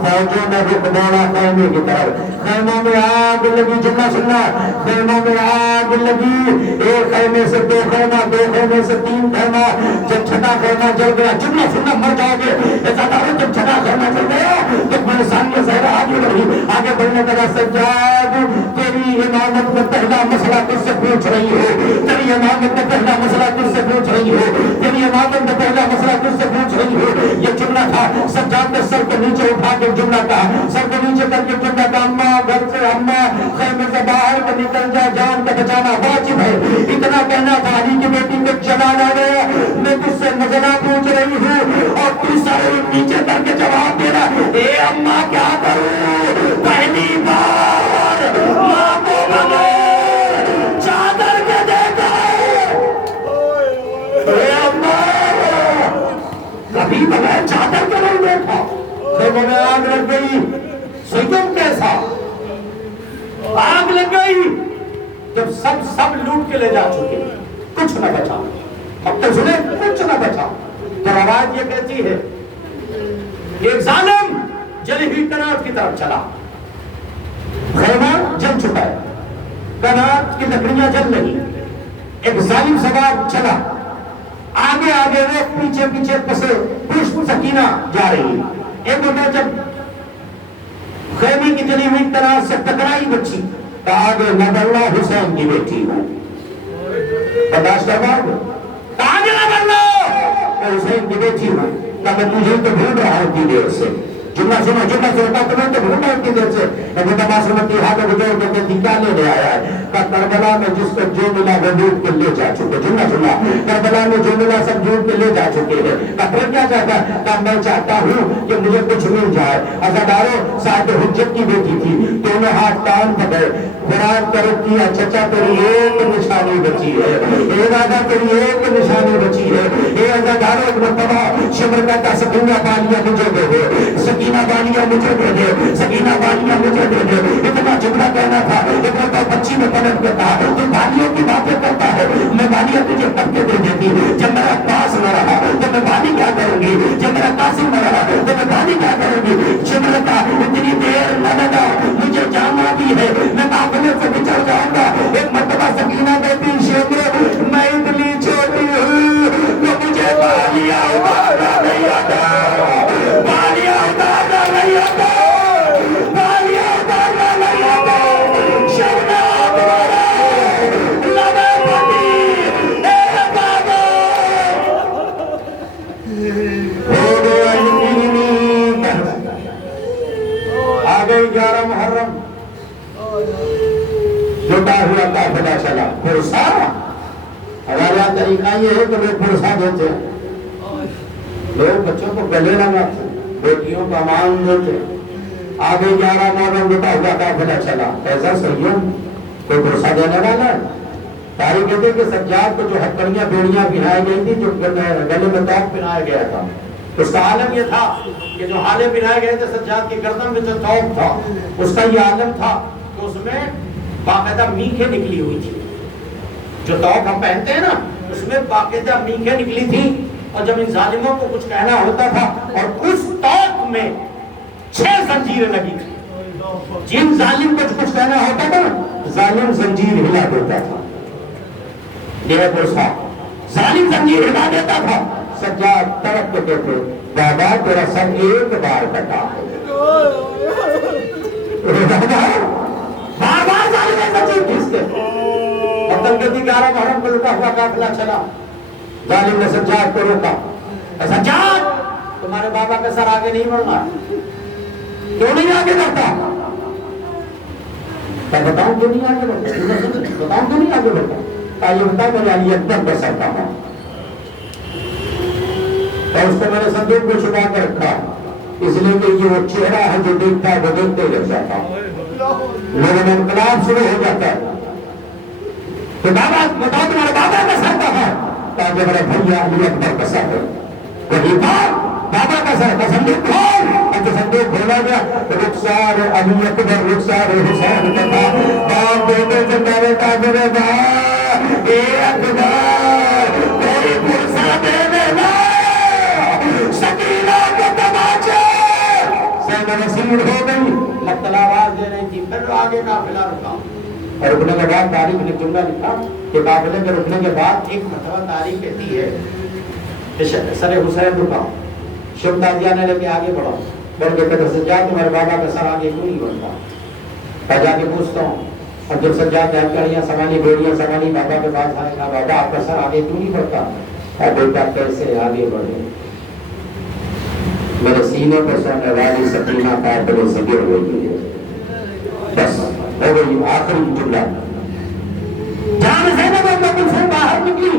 فوجوں نے رخ موڑا خیمے کی طرف خیموں میں آگ لگی جملہ سننا خیموں میں آگ لگی ایک خیمے سے دو خیمہ دو خیمے سے تین خیمہ جب چھٹا خیمہ جل گیا جملہ سننا مر جاؤ گے ایسا دارو جب چھٹا خیمہ جل گیا تو میرے سامنے زہرہ آگے بڑھی آگے بڑھنے کا سجاد تیری امامت میں پہلا مسئلہ کس سے پوچھ رہی ہے تیری امامت میں پہلا مسئلہ کس سے پوچھ رہی ہے تیری امامت میں پہلا مسئلہ کس سے پوچھ رہی ہے یہ جملہ تھا سجاد نے سر کو نیچے اٹھا کے جملہ کہا سر کو نیچے کر کے جملہ کہا اماں گھر سے اماں خیمے سے باہر کو نکل جا جان کا بچانا واجب ہے اتنا کہنا تھا علی کی بیٹی کو جلال آ گیا میں تجھ سے مسئلہ پوچھ رہی ہوں اور تو سر نیچے کر کے جواب دے رہا اے اماں کیا کروں پہلی بار ماں کو بغیر چادر کے دیکھا اے اماں کبھی بغیر چادر کے نہیں دیکھا خیموں میں آگ لگ گئی سیدم کیسا آگ لگ گئی جب سب لوٹ کے لے جا چکے کچھ نہ بچا اب تک سنے کچھ نہ بچا تو آواز یہ کہتی ہے ایک ظالم جلی ہوئی کنات کی طرف چلا خیمہ جل چکا ہے کنات کی لکڑیاں جل رہی ایک ظالم سوار چلا آگے آگے وہ پیچھے پیچھے پسے پشپ سکینہ جا رہی ایک ہوتا جب خیمے کی جلی ہوئی کنات سے ٹکرائی بچی تو آگے نبی حسین کی بیٹی ہوں برداشت کرواؤ آگے نبی حسین کی بیٹی ہوں کہ میں تجھے تو ڈھونڈ رہا ہوں اتنی دیر سے جملہ سنا تمہیں تو ڈھونڈ رہا ہوں اتنی دیر سے نبی تمہا سنتی ہاتھ بجھو کہ کہتی کیا لے لے آیا ہے کہ کربلا میں جس کو جو ملا وہ ڈھونڈ کے لے جا چکے جملہ سنا کربلا میں جو ملا سب ڈھونڈ کے لے جا چکے ہیں کہ پھر کیا چاہتا ہے کہ میں چاہتا ہوں کہ مجھے کچھ مل جائے عزادارو صاحب حجت کی بیٹی تھی دونوں ہاتھ کان پکڑ قرآن طرف کیا چچا تیری ایک نشانی بچی ہے اے دادا تیری ایک نشانی بچی ہے اے عزادارو ایک مرتبہ شمرکہ کا سکینہ بالیاں مجھے دے دے سکینہ بالیاں مجھے دے دے سکینہ بالیاں مجھے دے دے اتنا جملہ کہنا تھا ایک مرتبہ بچی میں پلٹ کے کہا تو بالیوں کی باتیں کرتا ہے میں بالیاں تجھے کب کے دے دیتی جب میرا پاس نہ رہا تو میں بالی کیا کروں گی جب میرا قاسم نہ رہا تو میں بالی کیا کروں گی شمرکہ اتنی دیر نہ لگا مجھے جانا بھی ہے میں قافلے سے بچڑ جاؤں گا ایک مرتبہ سکینہ کہتی شمر میں اتنی چھوٹی ہوں کہ مجھے بالیاں اتارنا نہیں آتا بالیاں اتارنا نہیں آتا بالیاں اتارنا نہیں آتا شمنا تمہارا لگا پتی اے بابا ہو گیا یقینی آ گئی 11 محرم جٹا ہوا قافلہ چلا پرسا ہمارا طریقہ یہ ہے کہ لوگ پرسا دیتے ہیں لوگ بچوں کو گلے لگاتے بیٹیوں کا مان دیتے آگے 11 محرم جٹا ہوا قافلہ چلا ایسا سیم کوئی پرسا دینے والا ہے تاریخ کہتے کہ سجاد کو جو ہتھکڑیاں بیڑیاں پہنائی گئی تھی جو گلے میں توق پہنایا گیا تھا اس کا عالم یہ تھا کہ جو حالے پہنائے گئے تھے سجاد کی گردن میں جو توق تھا اس کا یہ عالم تھا کہ اس میں باقاعدہ میخیں نکلی ہوئی تھی جو توق ہم پہنتے ہیں نا اس میں باقاعدہ میخیں نکلی تھی اور جب ان ظالموں کو کچھ کہنا ہوتا تھا اور اس توق میں 6 زنجیریں لگی تھی جن ظالم کو کچھ کہنا ہوتا تھا ظالم زنجیر ہلا دیتا تھا یہ پرسا ظالم زنجیر ہلا دیتا تھا سجاد تڑپ کے کہتے بابا تیرا سر ایک بار کٹا بار بار ظالم زنجیر کھینچتے اور تنگتی 11 محرم کو لٹا ہوا قافلہ چلا ظالم نے سجاد کو روکا سجاد تمہارے بابا کا سر آگے نہیں بڑھنا کیوں نہیں آگے بڑھتا بتاؤں کیوں نہیں آگے بڑھتا بتاؤں کیوں نہیں آگے بڑھتا یہ بتا میں نے علی اکبر کا سر کہا اور اس کو میں نے صندوق میں چھپا کر رکھا اس لیے کہ یہ وہ چہرہ ہے جو دیکھتا ہے وہ دیکھتے رہ جاتا لوگوں میں انقلاب شروع ہو جاتا ہے تو بابا بتاؤ تمہارے بابا کا سر کہا تاکہ میرا بھیا علی اکبر کا سر ہے وہی تھا بابا کا سر کا صندوق کھول، اور جو صندوق کھولا گیا رخسار علی اکبر رخسار حسین کا تھا، باپ بیٹے سے میرے تاجر باپ اے اکبر کوئی پرسہ دینے لائے سکینہ کو تماچے سینہ نصیر ہو گئی، مطلع آواز دے رہی تھی، پھر آگے قافلہ رکا، اور رکنے کے بعد تاریخ نے جملہ لکھا کہ قافلے کے رکنے کے بعد ایک مرتبہ تاریخ کہتی ہے کہ سر حسین رکا، شب تازیہ نے لے کے آگے بڑھا، بڑھ کے قدر سجاد تمہارے بابا کا سر آگے کیوں نہیں بڑھتا؟ میں جا کے پوچھتا ہوں، اور جب سجاد ہتھیلیاں سمانی گولیاں سمانی بابا کے پاس آئے کہا بابا آپ کا سر آگے کیوں نہیں بڑھتا؟ اور بیٹا کیسے آگے بڑھے؟ میرے سینے پر سونے والی سکینہ قافلے سے گر گئی ہے، بس ہو گئی آخری جملہ۔ جان زینب مقبول سے باہر نکلی،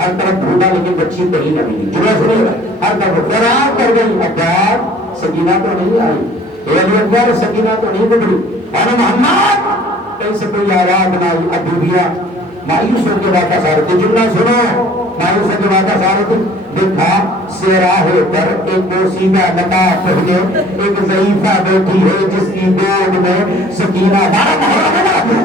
ہر طرف ڈھونڈا لیکن بچی کہیں نہ ملی، جملہ سنیے گا، ہر طرف فرار کر گئی، ابار سکینہ تو نہیں آئی، اے علی اکبر سکینہ تو نہیں گزری، اور محمد کہیں سے کوئی آواز نہ آئی، اب بیویاں مایوس ہو کے واپس آ رہے تھے، جملہ سنو، مایوس ہو کے واپس آ رہے تھے، دیکھا سراہ پر ایک بوسیدہ لتا پہنے ایک ضعیفہ بیٹھی ہے جس کی گود میں سکینہ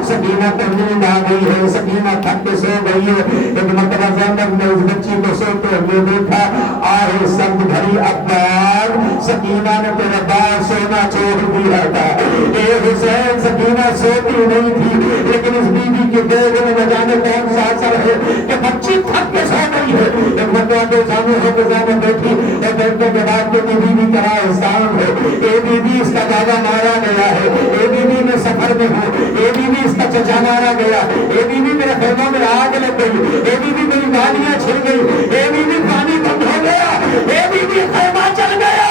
سکینہ تو نیند آ گئی ہے، سکینہ تھک کے سو گئی ہے، ایک مرتبہ زینب نے اس بچی کو سوتے ہوئے دیکھا، آہ سرد بھری ابدار سکینہ نے تیرے بال سونا چھوڑ دیا تھا، اے حسین سکینہ سوتی نہیں تھی لیکن اس بیوی کی گود میں نہ جانے کون سا اثر ہے کہ بچی تھک کے سو گئی ہے، ایک مرتبہ کے سامنے ہو کے زینب بیٹھی اور بیٹھنے کے بعد کہ بیوی کا احسان ہے، اے بیوی اس کا دادا مارا گیا ہے، اے بیوی میں سفر میں ہوں، اے بیوی اس کا چچا مارا گیا، اے بیوی میرے خیموں میں آگ لگ گئی، اے بیوی میری گالیاں چھل گئی، اے بیوی پانی بند ہو گیا، اے بیوی خیمہ چل گیا،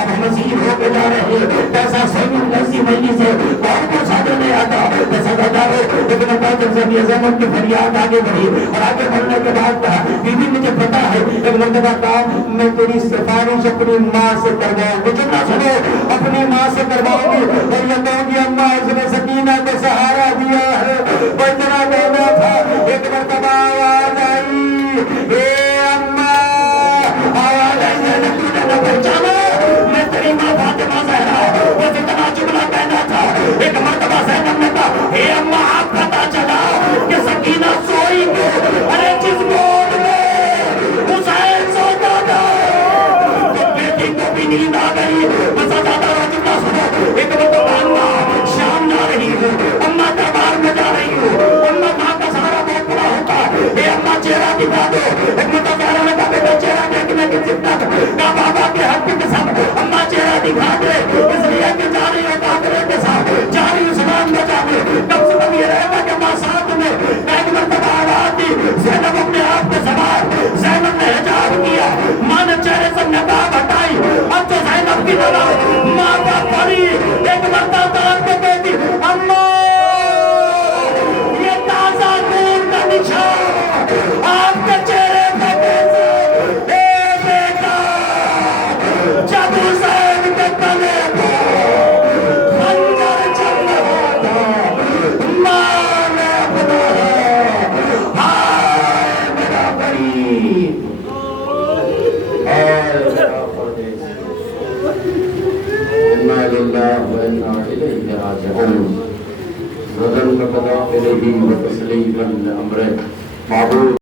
اب ہم مسیح ہو کے جا رہے ہیں، کیسا سیمن ایسی مئی سے کون کو ساتھ نہیں آتا، کیسا بتا رہے لیکن اللہ جب سے زمن کی فریاد آگے بڑھی اور آگے بڑھنے کے بعد کہا بیوی مجھے پتا ہے ایک مرتبہ کہا میں تیری سفارش اپنی ماں سے کرواؤں گی، جملہ سنو، اپنی ماں سے کرواؤں گی اور یہ کہوں گی اماں اس نے سکینہ کو سہارا دیا ہے، وہ اتنا کہنا تھا، ایک مرتبہ آواز آئی اے اماں، آواز آئی زینب تو نے نہ پہچانا میں تیری ماں فاطمہ زہرا، بس اتنا جملہ کہنا تھا، ایک مرتبہ زینب نے کہا اے اماں آپ پتا چلا کہ سکینہ سوئی کو، ارے جس گود میں حسین سوتا تھا تو بیٹی کو بھی نیند آ گئی، بس زیادہ جملہ سنو، ایک مرتبہ اماں شام جا رہی ہوں، اماں دربار میں جا رہی ہوں، اماں ماں کا سارا بہت بڑا ہوتا ہے، اے اماں چہرہ دکھا دو، ایک مرتبہ زہرا نے کہا بیٹا چہرہ دیکھنے کی ضدت، کہا بابا کے حق کی قسم اماں چہرہ دکھا دے، اس لیے کہ جا رہی ہو کافرے کے ساتھ، جا رہی عثمان بچانے، کم سے کم یہ رہے گا کہ ماں ساتھ میں، ایک مرتبہ آواز دی، زینب اپنے آپ کے سوار، زینب نے حجاب کیا، ماں نے چہرے سے نقاب ہٹائی، اب تو زینب کی طرح ماں کا پری ایک مرتبہ داد کے کہتی اماں یہ تازہ خون کا نشان آپ کے چہرے پہ کیسے، اے بیٹا جب حسین کے گلے کو خنجر چل رہا تھا ماں نے اپنا ہائے میرا غریب ہائے میرا پردیس انا للہ و انا الیہ راجعون رضا قضا الیہ و تسلیما امرہ معبود